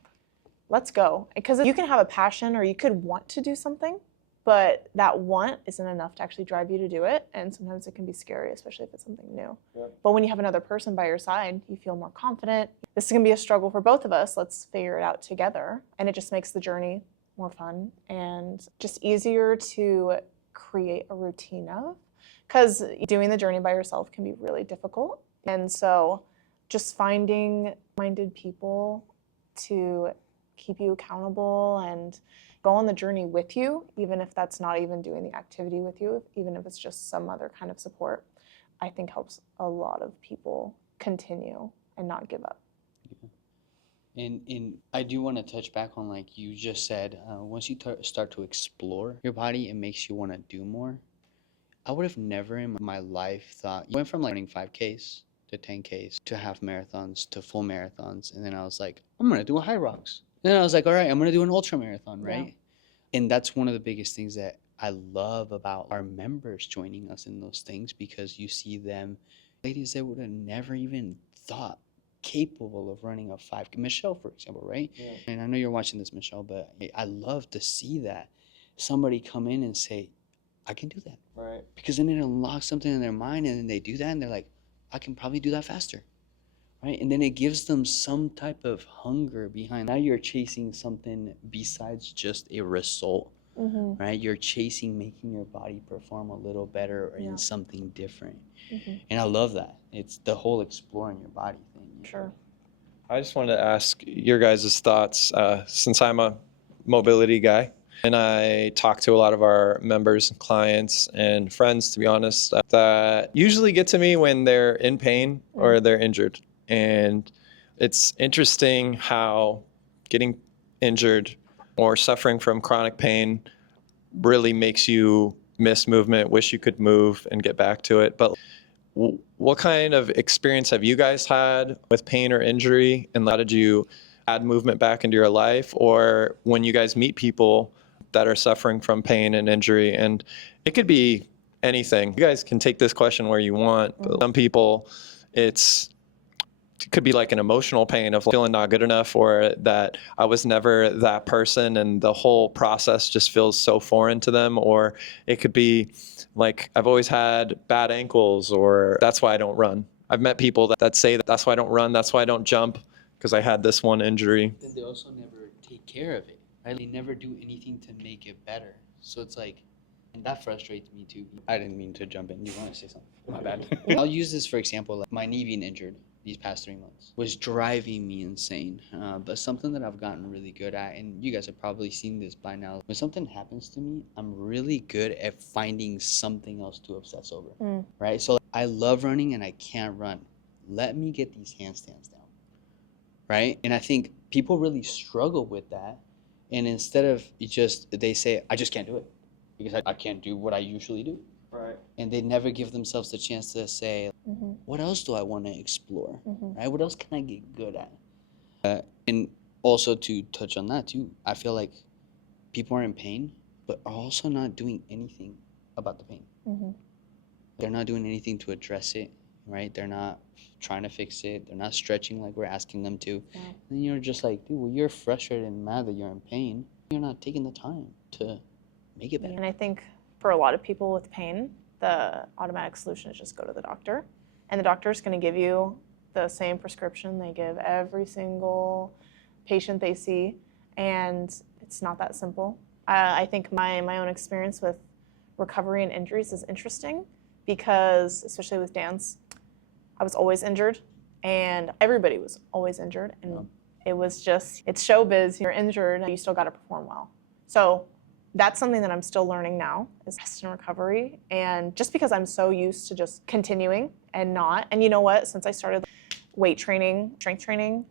Let's go. Because you can have a passion or you could want to do something, but that want isn't enough to actually drive you to do it. And sometimes it can be scary, especially if it's something new. Yeah. But when you have another person by your side, you feel more confident. This is gonna be a struggle for both of us. Let's figure it out together. And it just makes the journey more fun and just easier to create a routine of. Because doing the journey by yourself can be really difficult. And so just finding minded people to keep you accountable and go on the journey with you, even if that's not even doing the activity with you, even if it's just some other kind of support, I think helps a lot of people continue and not give up. Yeah. And I do want to touch back on, like you just said, once you start to explore your body, it makes you want to do more. I would have never in my life thought, you went from like running 5Ks to 10Ks to half marathons to full marathons. And then I was like, I'm going to do a high rocks. Then I was like, all right, I'm going to do an ultra marathon, right? Yeah. And that's one of the biggest things that I love about our members joining us in those things, because you see them, ladies that would have never even thought capable of running a 5K. Michelle, for example, right? Yeah. And I know you're watching this, Michelle, but I love to see that somebody come in and say, I can do that. Right. Because then it unlocks something in their mind and then they do that and they're like, I can probably do that faster. Right? And then it gives them some type of hunger behind. Now you're chasing something besides just a result, right? You're chasing making your body perform a little better or in something different. And I love that. It's the whole exploring your body thing. Sure. I just wanted to ask your guys' thoughts, since I'm a mobility guy. And I talk to a lot of our members, clients, and friends, to be honest, that usually get to me when they're in pain or they're injured. And it's interesting how getting injured or suffering from chronic pain really makes you miss movement, wish you could move and get back to it. But what kind of experience have you guys had with pain or injury? And how did you add movement back into your life? Or when you guys meet people that are suffering from pain and injury, and it could be anything. You guys can take this question where you want, but some people it could be like an emotional pain of feeling not good enough, or that I was never that person and the whole process just feels so foreign to them. Or it could be like, I've always had bad ankles, or that's why I don't run. I've met people that say that's why I don't run, that's why I don't jump, because I had this one injury. Then they also never take care of it. Right? They never do anything to make it better. So it's like, and that frustrates me too. I didn't mean to jump in. You want to say something? My bad. I'll use this for example. Like my knee being injured these past 3 months was driving me insane. But something that I've gotten really good at, and you guys have probably seen this by now, when something happens to me, I'm really good at finding something else to obsess over. Right? So I love running and I can't run. Let me get these handstands down. Right? And I think people really struggle with that. And instead of they say, I just can't do it because I can't do what I usually do. Right. And they never give themselves the chance to say, what else do I want to explore? Right? What else can I get good at? And also to touch on that too, I feel like people are in pain, but are also not doing anything about the pain. They're not doing anything to address it, right? They're not trying to fix it. They're not stretching like we're asking them to. Yeah. And you're just like, dude, well, you're frustrated and mad that you're in pain. You're not taking the time to make it better. And I think For a lot of people with pain, the automatic solution is just go to the doctor. And the doctor is going to give you the same prescription they give every single patient they see. And it's not that simple. I think my own experience with recovery and injuries is interesting because, especially with dance, I was always injured and everybody was always injured. And it was just, it's showbiz, you're injured and you still got to perform well. So that's something that I'm still learning now is rest and recovery. And just because I'm so used to just continuing and not, and you know what, since I started weight training, strength training,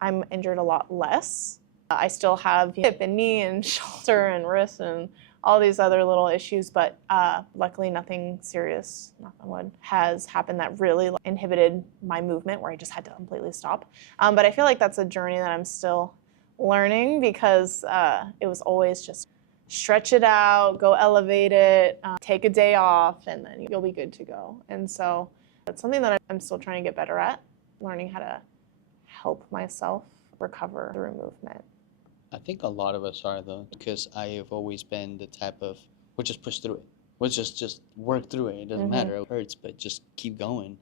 I'm injured a lot less. I still have hip and knee and shoulder and wrist and all these other little issues, but luckily nothing serious, knock on wood, has happened that really inhibited my movement where I just had to completely stop. But I feel like that's a journey that I'm still learning because it was always just stretch it out, go elevate it, take a day off, and then you'll be good to go. And so that's something that I'm still trying to get better at, learning how to help myself recover through movement. I think a lot of us are, though, because I have always been the type of, we'll just push through it. We'll just work through it. It doesn't matter. It hurts, but just keep going,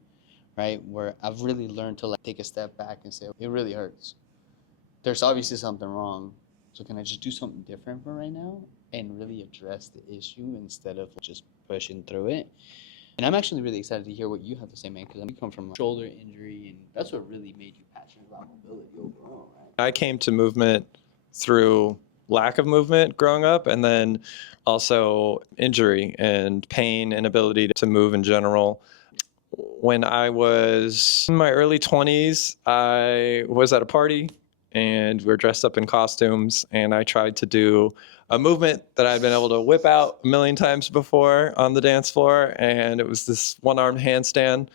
right? Where I've really learned to take a step back and say, it really hurts. There's obviously something wrong. So can I just do something different for right now and really address the issue instead of just pushing through it? And I'm actually really excited to hear what you have to say, man, because you come from a shoulder injury, and that's what really made you passionate about mobility overall, right? I came to movement through lack of movement growing up, and then also injury and pain, inability to move in general. When I was in my early 20s, I was at a party and we were dressed up in costumes, and I tried to do a movement that I'd been able to whip out a million times before on the dance floor, and it was this one-armed handstand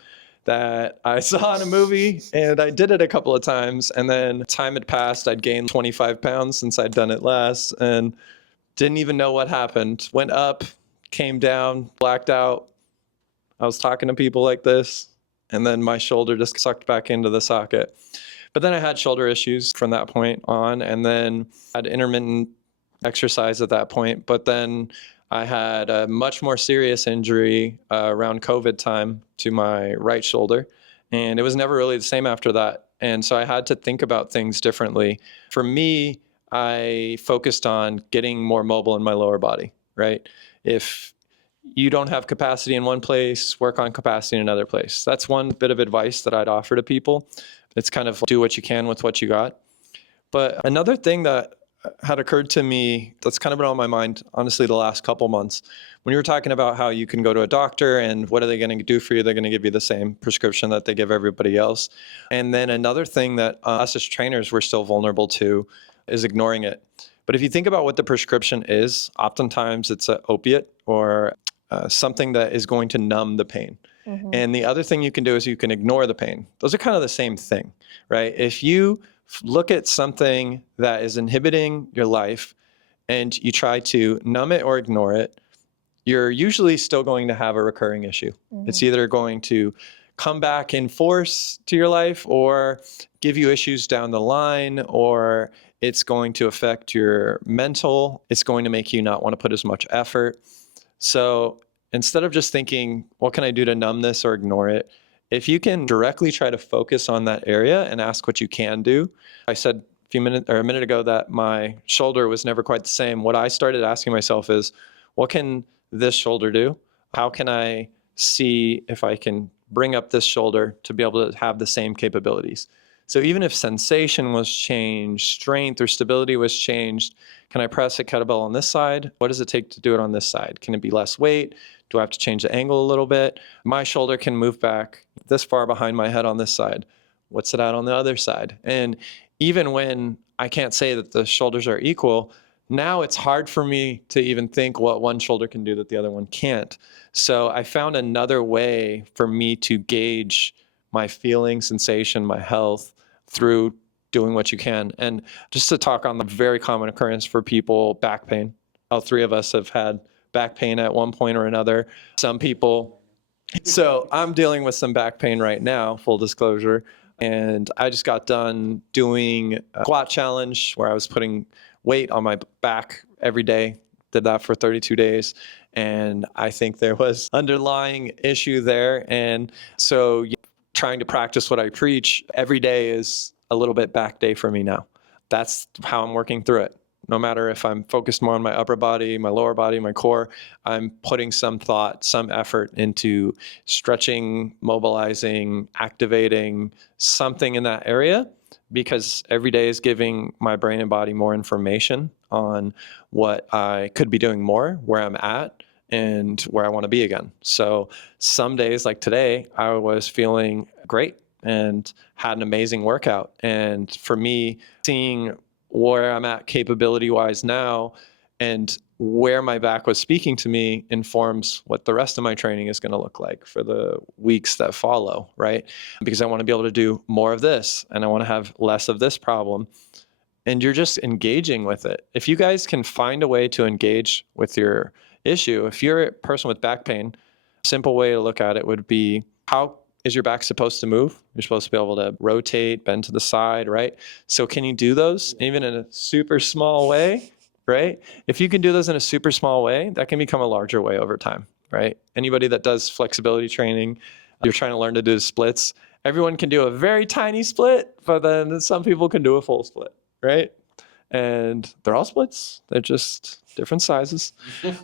that I saw in a movie, and I did it a couple of times, and then time had passed. I'd gained 25 pounds since I'd done it last and didn't even know what happened. Went up, came down, blacked out. I was talking to people like this, and then my shoulder just sucked back into the socket. But then I had shoulder issues from that point on, and then had intermittent exercise at that point. But then I had a much more serious injury around COVID time to my right shoulder, and it was never really the same after that. And so I had to think about things differently. For me, I focused on getting more mobile in my lower body, right? If you don't have capacity in one place, work on capacity in another place. That's one bit of advice that I'd offer to people. It's kind of do what you can with what you got. But another thing that had occurred to me that's kind of been on my mind, honestly, the last couple months, when you were talking about how you can go to a doctor and what are they going to do for you? They're going to give you the same prescription that they give everybody else. And then another thing that us as trainers, we're still vulnerable to is ignoring it. But if you think about what the prescription is, oftentimes it's an opiate or something that is going to numb the pain. And the other thing you can do is you can ignore the pain. Those are kind of the same thing, right? If you look at something that is inhibiting your life and you try to numb it or ignore it, you're usually still going to have a recurring issue. It's either going to come back in force to your life or give you issues down the line, or it's going to affect your mental. It's going to make you not want to put as much effort. So instead of just thinking, what can I do to numb this or ignore it? If you can directly try to focus on that area and ask what you can do. I said a minute ago that my shoulder was never quite the same. What I started asking myself is, what can this shoulder do? How can I see if I can bring up this shoulder to be able to have the same capabilities? So even if sensation was changed, strength or stability was changed, can I press a kettlebell on this side? What does it take to do it on this side? Can it be less weight? Do I have to change the angle a little bit? My shoulder can move back this far behind my head on this side. What's it at on the other side? And even when I can't say that the shoulders are equal, now it's hard for me to even think what one shoulder can do that the other one can't. So I found another way for me to gauge my feeling, sensation, my health through doing what you can. And just to talk on the very common occurrence for people, back pain. All three of us have had back pain at one point or another. Some people. So I'm dealing with some back pain right now, full disclosure. And I just got done doing a squat challenge where I was putting weight on my back every day. Did that for 32 days. And I think there was underlying issue there. And so trying to practice what I preach every day is a little bit back day for me now. That's how I'm working through it. No matter if I'm focused more on my upper body, my lower body, my core, I'm putting some thought, some effort into stretching, mobilizing, activating something in that area, because every day is giving my brain and body more information on what I could be doing more, where I'm at, and where I want to be again. So some days like today, I was feeling great and had an amazing workout. And for me, seeing where I'm at capability wise now and where my back was speaking to me informs what the rest of my training is going to look like for the weeks that follow, right? Because I want to be able to do more of this and I want to have less of this problem. And you're just engaging with it. If you guys can find a way to engage with your issue, if you're a person with back pain, a simple way to look at it would be, how is your back supposed to move? You're supposed to be able to rotate, bend to the side, right? So can you do those even in a super small way, right? If you can do those in a super small way, that can become a larger way over time, right? Anybody that does flexibility training, you're trying to learn to do splits, everyone can do a very tiny split, but then some people can do a full split, right? And they're all splits. They're just different sizes.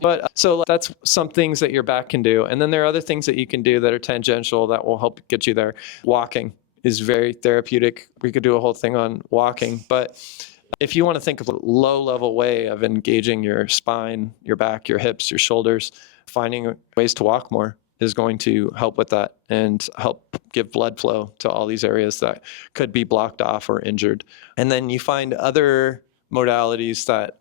But so that's some things that your back can do. And then there are other things that you can do that are tangential that will help get you there. Walking is very therapeutic. We could do a whole thing on walking. But if you want to think of a low-level way of engaging your spine, your back, your hips, your shoulders, finding ways to walk more is going to help with that and help give blood flow to all these areas that could be blocked off or injured. And then you find other modalities that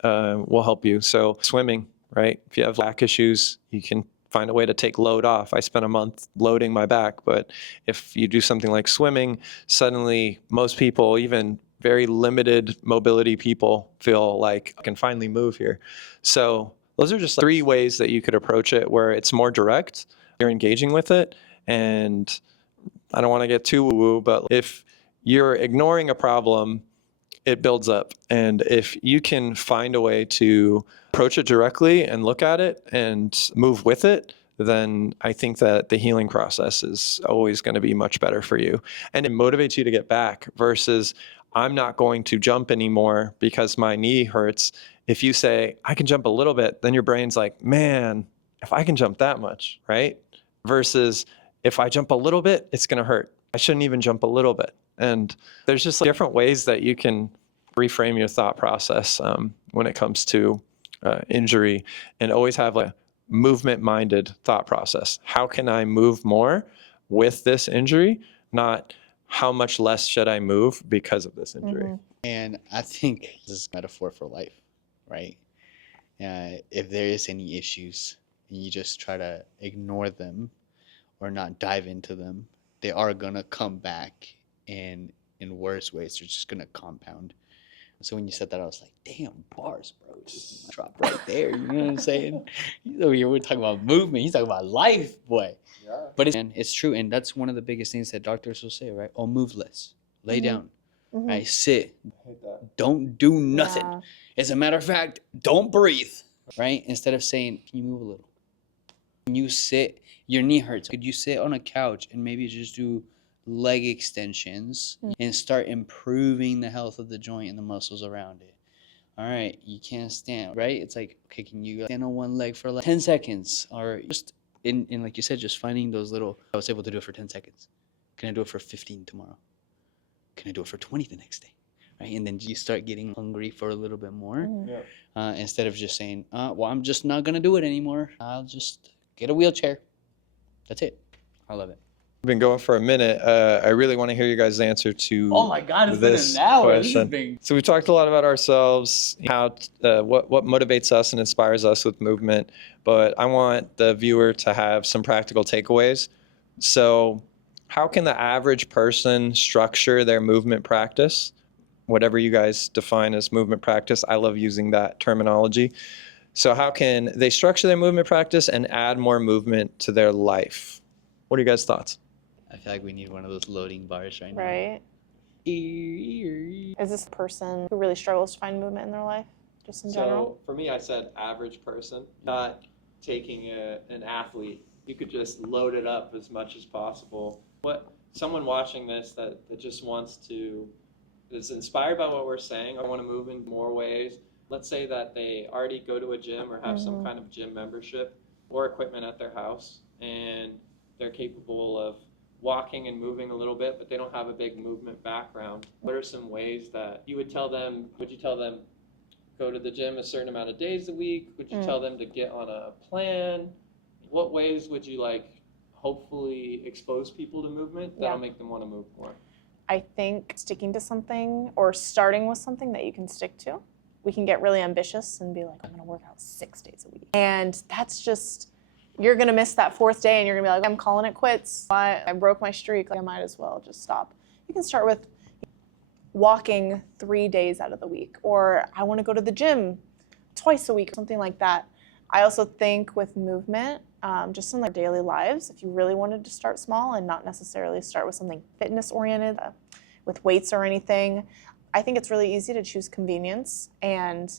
will help you. So swimming, right? If you have back issues, you can find a way to take load off. I spent a month loading my back, but if you do something like swimming, suddenly most people, even very limited mobility people, feel like I can finally move here. So those are just 3 ways that you could approach it where it's more direct, you're engaging with it. And I don't want to get too woo-woo, but if you're ignoring a problem, it builds up. And if you can find a way to approach it directly and look at it and move with it, then I think that the healing process is always going to be much better for you. And it motivates you to get back versus I'm not going to jump anymore because my knee hurts. If you say, I can jump a little bit, then your brain's like, man, if I can jump that much, right? Versus if I jump a little bit, it's going to hurt. I shouldn't even jump a little bit. And there's just different ways that you can reframe your thought process when it comes to injury, and always have a movement-minded thought process. How can I move more with this injury? Not how much less should I move because of this injury? Mm-hmm. And I think this is a metaphor for life, right? If there is any issues and you just try to ignore them or not dive into them, they are going to come back in worse ways. They're just going to compound. So when you said that, I was like, damn, bars, bro. Just dropped right there. You know what I'm saying? He's over here, we're talking about movement. He's talking about life, boy. Yeah. But it's true. And that's one of the biggest things that doctors will say, right? Oh, move less. Lay down. Mm-hmm. Right? Sit. Don't do nothing. Yeah. As a matter of fact, don't breathe. Right? Instead of saying, can you move a little? When you sit, your knee hurts. Could you sit on a couch and maybe just do leg extensions and start improving the health of the joint and the muscles around it? All right, you can't stand, right? It's like, okay, can you stand on one leg for like 10 seconds? Or just, in like you said, just finding those little, I was able to do it for 10 seconds. Can I do it for 15 tomorrow? Can I do it for 20 the next day? Right? And then you start getting hungry for a little bit more. Instead of just saying, well, I'm just not going to do it anymore. I'll just get a wheelchair. That's it. I love it. We've been going for a minute. I really want to hear you guys' answer to oh my God, it's this been an hour. question. So we talked a lot about ourselves, how what motivates us and inspires us with movement, but I want the viewer to have some practical takeaways. So how can the average person structure their movement practice? Whatever you guys define as movement practice, I love using that terminology. So how can they structure their movement practice and add more movement to their life? What are you guys' thoughts? I feel like we need one of those loading bars right now. Right. Is this a person who really struggles to find movement in their life, just in general? So for me, I said average person, not taking an athlete. You could just load it up as much as possible. What someone watching this that just wants to, is inspired by what we're saying, or want to move in more ways. Let's say that they already go to a gym or have some kind of gym membership or equipment at their house, and they're capable of walking and moving a little bit, but they don't have a big movement background. What are some ways that you would tell them? Would you tell them go to the gym a certain amount of days a week? Would you tell them to get on a plan? What ways would you hopefully expose people to movement that'll make them want to move more? I think sticking to something or starting with something that you can stick to. We can get really ambitious and be like, I'm gonna work out 6 days a week. And that's just, you're gonna miss that 4th day and you're gonna be like, I'm calling it quits. I broke my streak, I might as well just stop. You can start with walking 3 days out of the week, or I wanna go to the gym twice a week, something like that. I also think with movement, just in their daily lives, if you really wanted to start small and not necessarily start with something fitness oriented, with weights or anything, I think it's really easy to choose convenience. And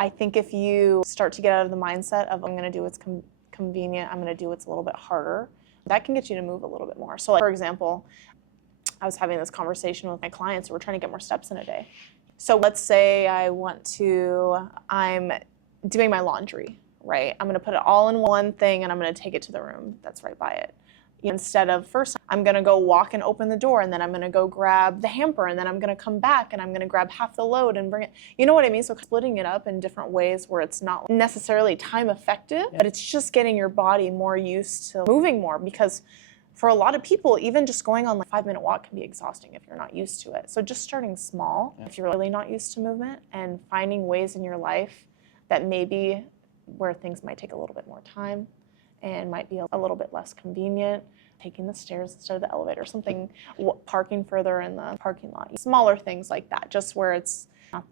I think if you start to get out of the mindset of I'm gonna do what's convenient, I'm gonna do what's a little bit harder, that can get you to move a little bit more. So for example, I was having this conversation with my clients who were trying to get more steps in a day. So let's say I'm doing my laundry, right? I'm gonna put it all in one thing and I'm gonna take it to the room that's right by it. Instead of first, I'm gonna go walk and open the door, and then I'm gonna go grab the hamper, and then I'm gonna come back and I'm gonna grab half the load and bring it. You know what I mean? So splitting it up in different ways where it's not necessarily time effective, but it's just getting your body more used to moving more, because for a lot of people, even just going on a 5-minute walk can be exhausting if you're not used to it. So just starting small, if you're really not used to movement, and finding ways in your life that maybe where things might take a little bit more time and might be a little bit less convenient, taking the stairs instead of the elevator, something, parking further in the parking lot. Smaller things like that, just where it's not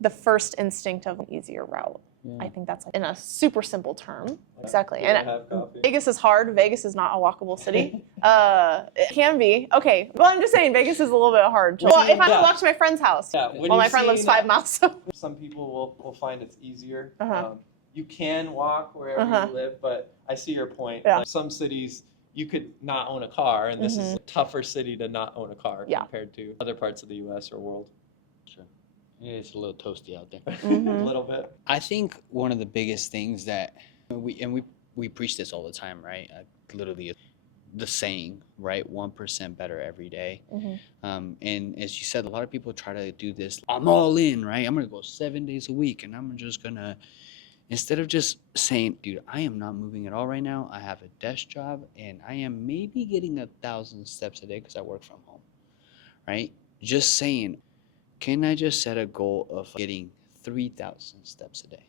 the first instinct of an easier route. Yeah. I think that's in a super simple term. Exactly. And Vegas is hard. Vegas is not a walkable city. It can be. Okay. Well, I'm just saying Vegas is a little bit hard. Well, if I walk to my friend's house, well, my friend lives 5 miles. So. Some people will find it's easier. You can walk wherever you live, but I see your point. Yeah. Some cities, you could not own a car, and this is a tougher city to not own a car compared to other parts of the U.S. or world. Sure. It's a little toasty out there. A little bit. I think one of the biggest things that we preach this all the time, right? Literally the saying, right? 1% better every day. And as you said, a lot of people try to do this. I'm all in, right? I'm going to go 7 days a week, and I'm just going to, instead of just saying, dude, I am not moving at all right now. I have a desk job, and I am maybe getting 1,000 steps a day because I work from home, right? Just saying, can I just set a goal of getting 3,000 steps a day,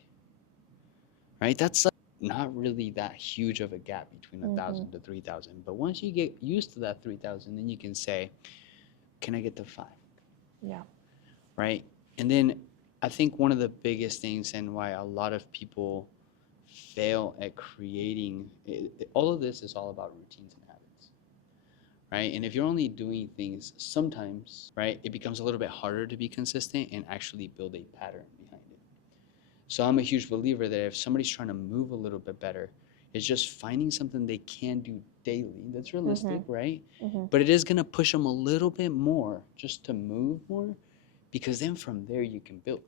right? That's not really that huge of a gap between 1,000 to 3,000. But once you get used to that 3,000, then you can say, can I get to 5? Yeah. Right? And then I think one of the biggest things and why a lot of people fail at creating, all of this is all about routines and habits, right? And if you're only doing things sometimes, right, it becomes a little bit harder to be consistent and actually build a pattern behind it. So I'm a huge believer that if somebody's trying to move a little bit better, it's just finding something they can do daily that's realistic, right? But it is going to push them a little bit more just to move more, because then from there you can build,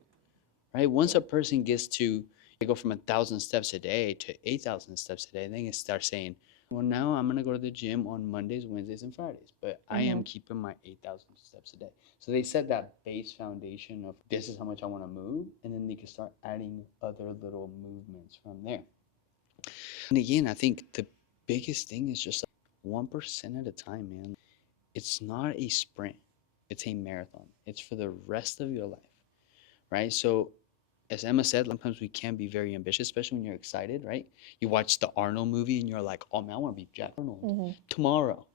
right? Once a person gets to, they go from 1,000 steps a day to 8,000 steps a day, then you start saying, well, now I'm going to go to the gym on Mondays, Wednesdays, and Fridays, but I am keeping my 8,000 steps a day. So they set that base foundation of this is how much I want to move, and then they can start adding other little movements from there. And again, I think the biggest thing is just 1% at a time, man. It's not a sprint. It's a marathon. It's for the rest of your life, right? So as Emma said, sometimes we can be very ambitious, especially when you're excited, right? You watch the Arnold movie and you're like, oh man, I want to be Jack Arnold tomorrow,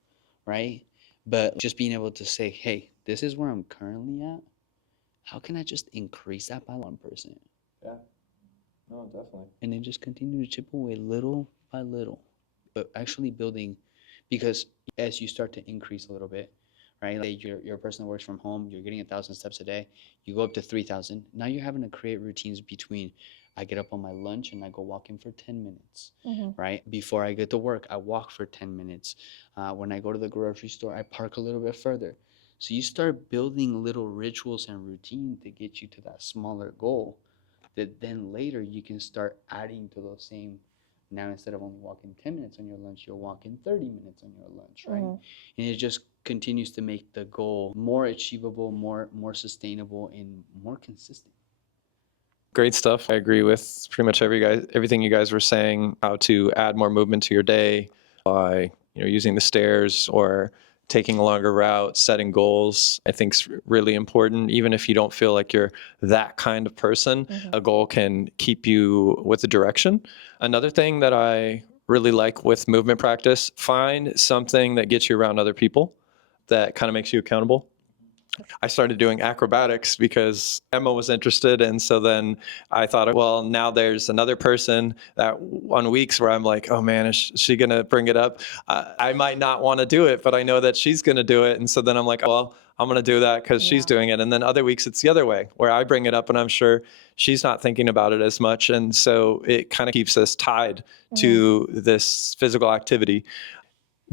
right? But just being able to say, hey, this is where I'm currently at. How can I just increase that by 1%? Yeah, no, definitely. And then just continue to chip away little by little, but actually building, because as you start to increase a little bit, right? Like you're a person that works from home, you're getting 1,000 steps a day, you go up to 3,000. Now you're having to create routines between I get up on my lunch and I go walking for 10 minutes, right? Before I get to work, I walk for 10 minutes. When I go to the grocery store, I park a little bit further. So you start building little rituals and routine to get you to that smaller goal that then later you can start adding to those same. Now instead of only walking 10 minutes on your lunch, you're walking 30 minutes on your lunch, right? And it just continues to make the goal more achievable, more sustainable, and more consistent. Great stuff. I agree with pretty much everything you guys were saying. How to add more movement to your day by using the stairs or taking a longer route, setting goals. I think is really important. Even if you don't feel like you're that kind of person, a goal can keep you with the direction. Another thing that I really like with movement practice: find something that gets you around other people that kind of makes you accountable. I started doing acrobatics because Emma was interested. And so then I thought, well, now there's another person that on weeks where I'm like, oh man, is she going to bring it up? I might not want to do it, but I know that she's going to do it. And so then I'm like, well, I'm going to do that because she's doing it. And then other weeks it's the other way where I bring it up and I'm sure she's not thinking about it as much. And so it kind of keeps us tied to this physical activity.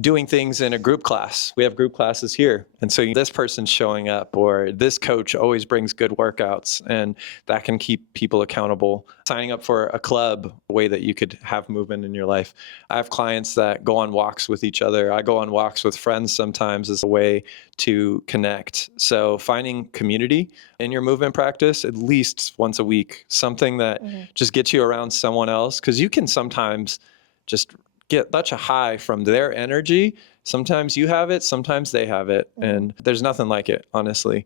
Doing things in a group class. We have group classes here. And so this person's showing up, or this coach always brings good workouts, and that can keep people accountable. Signing up for a club, a way that you could have movement in your life. I have clients that go on walks with each other. I go on walks with friends sometimes as a way to connect. So finding community in your movement practice at least once a week, something that just gets you around someone else, because you can sometimes just get such a high from their energy. Sometimes you have it, sometimes they have it, and there's nothing like it, honestly.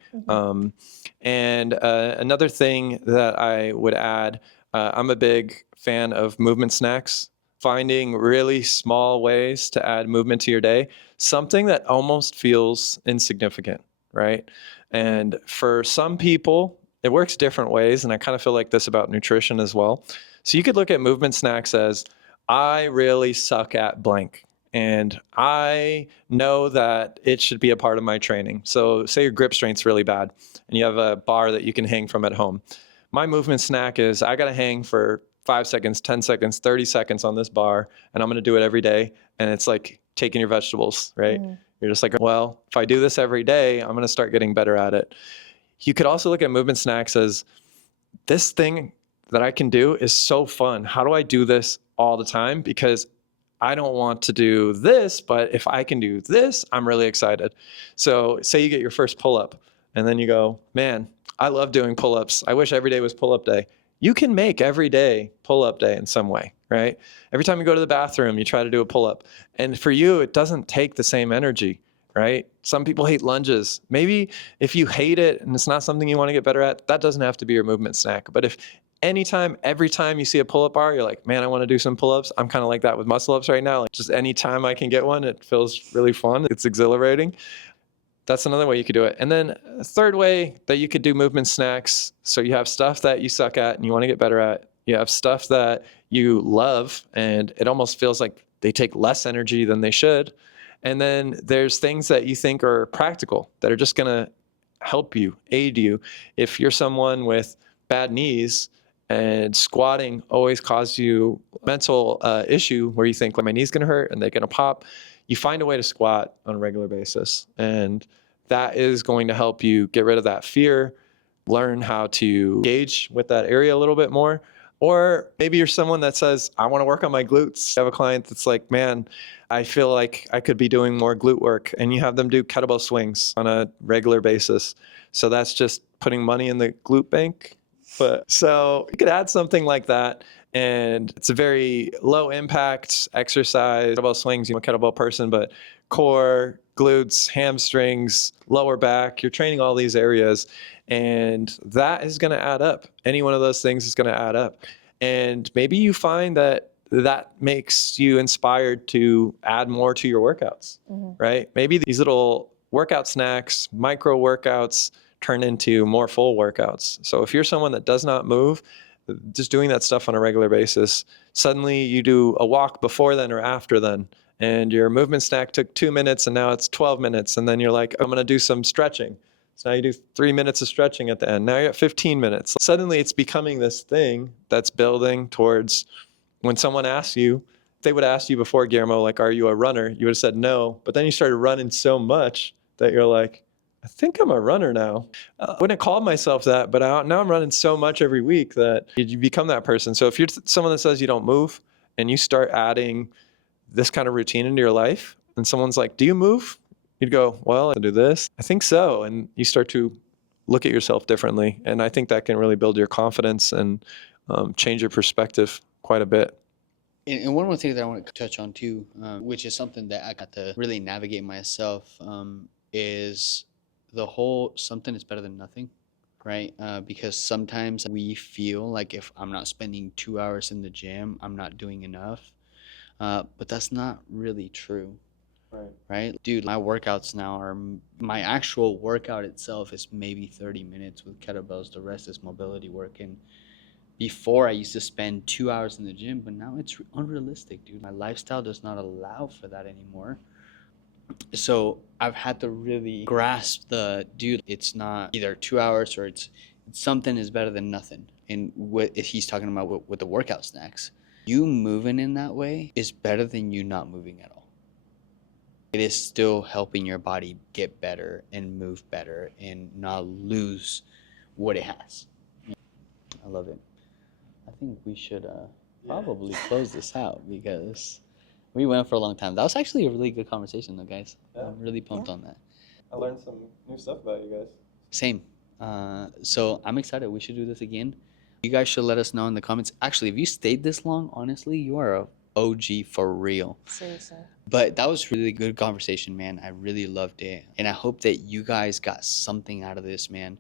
And another thing that I would add, I'm a big fan of movement snacks. Finding really small ways to add movement to your day, something that almost feels insignificant, right? And for some people, it works different ways, and I kind of feel like this about nutrition as well. So you could look at movement snacks as, I really suck at blank, and I know that it should be a part of my training. So say your grip strength's really bad and you have a bar that you can hang from at home. My movement snack is I got to hang for 5 seconds, 10 seconds, 30 seconds on this bar, and I'm going to do it every day. And it's like taking your vegetables, right? You're just like, well, if I do this every day, I'm going to start getting better at it. You could also look at movement snacks as, this thing that I can do is so fun. How do I do this all the time? Because I don't want to do this, but if I can do this, I'm really excited. So say you get your first pull-up and then you go, man, I love doing pull-ups. I wish every day was pull-up day. You can make every day pull-up day in some way, right? Every time you go to the bathroom, you try to do a pull-up. And for you, it doesn't take the same energy, right? Some people hate lunges. Maybe if you hate it and it's not something you want to get better at, that doesn't have to be your movement snack. But if anytime, every time you see a pull-up bar, you're like, man, I want to do some pull-ups. I'm kind of like that with muscle-ups right now. Like, just anytime I can get one, it feels really fun. It's exhilarating. That's another way you could do it. And then a third way that you could do movement snacks. So you have stuff that you suck at and you want to get better at. You have stuff that you love and it almost feels like they take less energy than they should. And then there's things that you think are practical that are just going to help you, aid you. If you're someone with bad knees and squatting always causes you a mental issue where you think, like, my knee's going to hurt and they're going to pop, you find a way to squat on a regular basis. And that is going to help you get rid of that fear, learn how to engage with that area a little bit more. Or maybe you're someone that says, I want to work on my glutes. I have a client that's like, man, I feel like I could be doing more glute work. And you have them do kettlebell swings on a regular basis. So that's just putting money in the glute bank. But so you could add something like that. And it's a very low impact exercise. Kettlebell swings, you're a kettlebell person, but core, glutes, hamstrings, lower back, you're training all these areas. And that is going to add up. Any one of those things is going to add up. And maybe you find that that makes you inspired to add more to your workouts, right? Maybe these little workout snacks, micro workouts turn into more full workouts. So if you're someone that does not move, just doing that stuff on a regular basis, suddenly you do a walk before then or after then, and your movement snack took 2 minutes and now it's 12 minutes. And then you're like, I'm going to do some stretching. So now you do 3 minutes of stretching at the end. Now you're at 15 minutes. Suddenly it's becoming this thing that's building towards when someone asks you, they would ask you before, Guillermo, like, are you a runner? You would have said no. But then you started running so much that you're like, I think I'm a runner now. I wouldn't call myself that, but now I'm running so much every week that you become that person. So if you're someone that says you don't move and you start adding this kind of routine into your life, and someone's like, do you move? You'd go, well, I do this. I think so. And you start to look at yourself differently. And I think that can really build your confidence and change your perspective quite a bit. And one more thing that I want to touch on too, which is something that I got to really navigate myself, is the whole something is better than nothing, right? Because sometimes we feel like if I'm not spending 2 hours in the gym, I'm not doing enough. But that's not really true, right? Dude, my workouts now are, my actual workout itself is maybe 30 minutes with kettlebells. The rest is mobility work. And before I used to spend 2 hours in the gym, but now it's unrealistic, dude. My lifestyle does not allow for that anymore. So I've had to really grasp dude, it's not either 2 hours or it's something is better than nothing. And what he's talking about with the workout snacks, you moving in that way is better than you not moving at all. It is still helping your body get better and move better and not lose what it has. I love it. I think we should probably close this out because we went for a long time. That was actually a really good conversation, though, guys. Yeah. I'm really pumped on that. I learned some new stuff about you guys. Same. So I'm excited. We should do this again. You guys should let us know in the comments. Actually, if you stayed this long, honestly, you are a OG for real. Seriously. But that was really good conversation, man. I really loved it. And I hope that you guys got something out of this, man.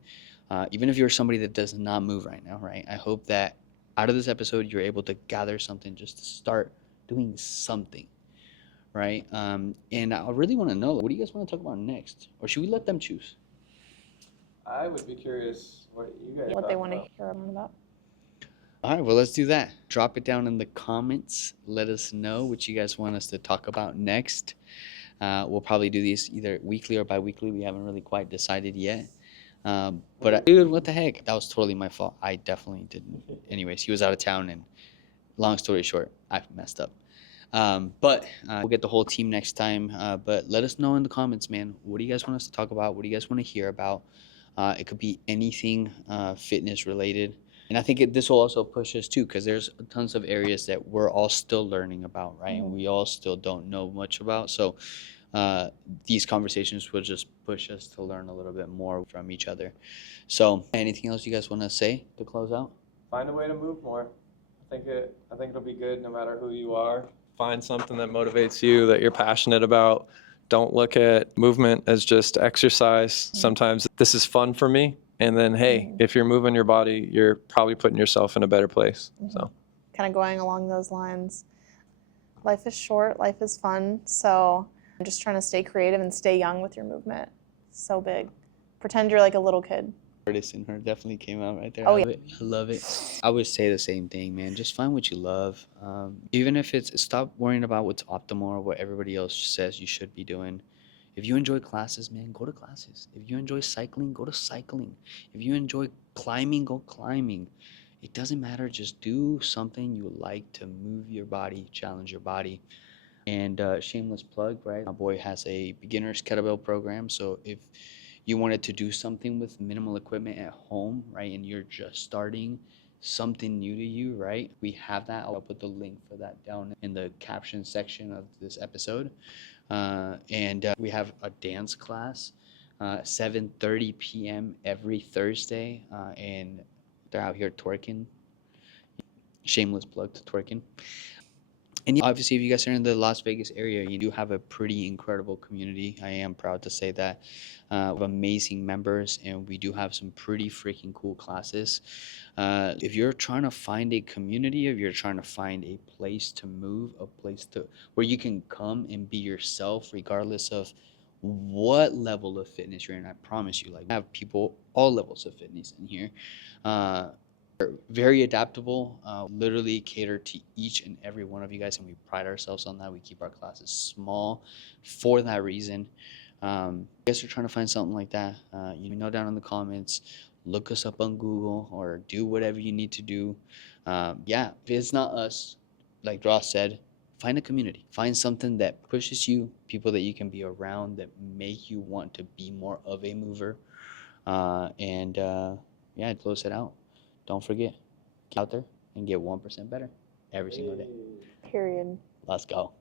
Even if you're somebody that does not move right now, right? I hope that out of this episode, you're able to gather something just to start doing something, right? And I really want to know, what do you guys want to talk about next? Or should we let them choose? I would be curious what you guys What they want to hear about. All right, well, let's do that. Drop it down in the comments. Let us know what you guys want us to talk about next. We'll probably do these either weekly or bi-weekly. We haven't really quite decided yet. But dude, what the heck? That was totally my fault. I definitely didn't. Anyways, he was out of town, and long story short, I messed up. But we'll get the whole team next time. But let us know in the comments, man. What do you guys want us to talk about? What do you guys want to hear about? It could be anything fitness related. And I think this will also push us too, because there's tons of areas that we're all still learning about, right? And we all still don't know much about. So these conversations will just push us to learn a little bit more from each other. So anything else you guys want to say to close out? Find a way to move more. I think it'll be good no matter who you are. Find something that motivates you, that you're passionate about. Don't look at movement as just exercise. Sometimes this is fun for me. And then, hey, if you're moving your body, you're probably putting yourself in a better place. So, kind of going along those lines. Life is short, life is fun. So I'm just trying to stay creative and stay young with your movement. So big. Pretend you're like a little kid. Artist in her definitely came out right there. Oh, I love it. I would say the same thing, man. Just find what you love. Even if it's, stop worrying about what's optimal or what everybody else says you should be doing. If you enjoy classes, man, go to classes. If you enjoy cycling, go to cycling. If you enjoy climbing, go climbing. It doesn't matter. Just do something you like to move your body, challenge your body. And shameless plug, right? My boy has a beginner's kettlebell program. So if you wanted to do something with minimal equipment at home, right, and you're just starting something new to you, right, we have that. I'll put the link for that down in the caption section of this episode. And we have a dance class, 7:30 p.m. every Thursday, and they're out here twerking. Shameless plug to twerking. And obviously, if you guys are in the Las Vegas area, you do have a pretty incredible community. I am proud to say that. We have amazing members, and we do have some pretty freaking cool classes. If you're trying to find a community, if you're trying to find a place to move, a place to where you can come and be yourself, regardless of what level of fitness you're in, I promise you, like, I have people all levels of fitness in here. We're very adaptable, literally cater to each and every one of you guys, and we pride ourselves on that. We keep our classes small for that reason. You guys are trying to find something like that, you know, down in the comments, look us up on Google or do whatever you need to do. Yeah, if it's not us, like Ross said, find a community, find something that pushes you, people that you can be around that make you want to be more of a mover. And yeah, close it out. Don't forget, get out there and get 1% better every single day. Period. Let's go.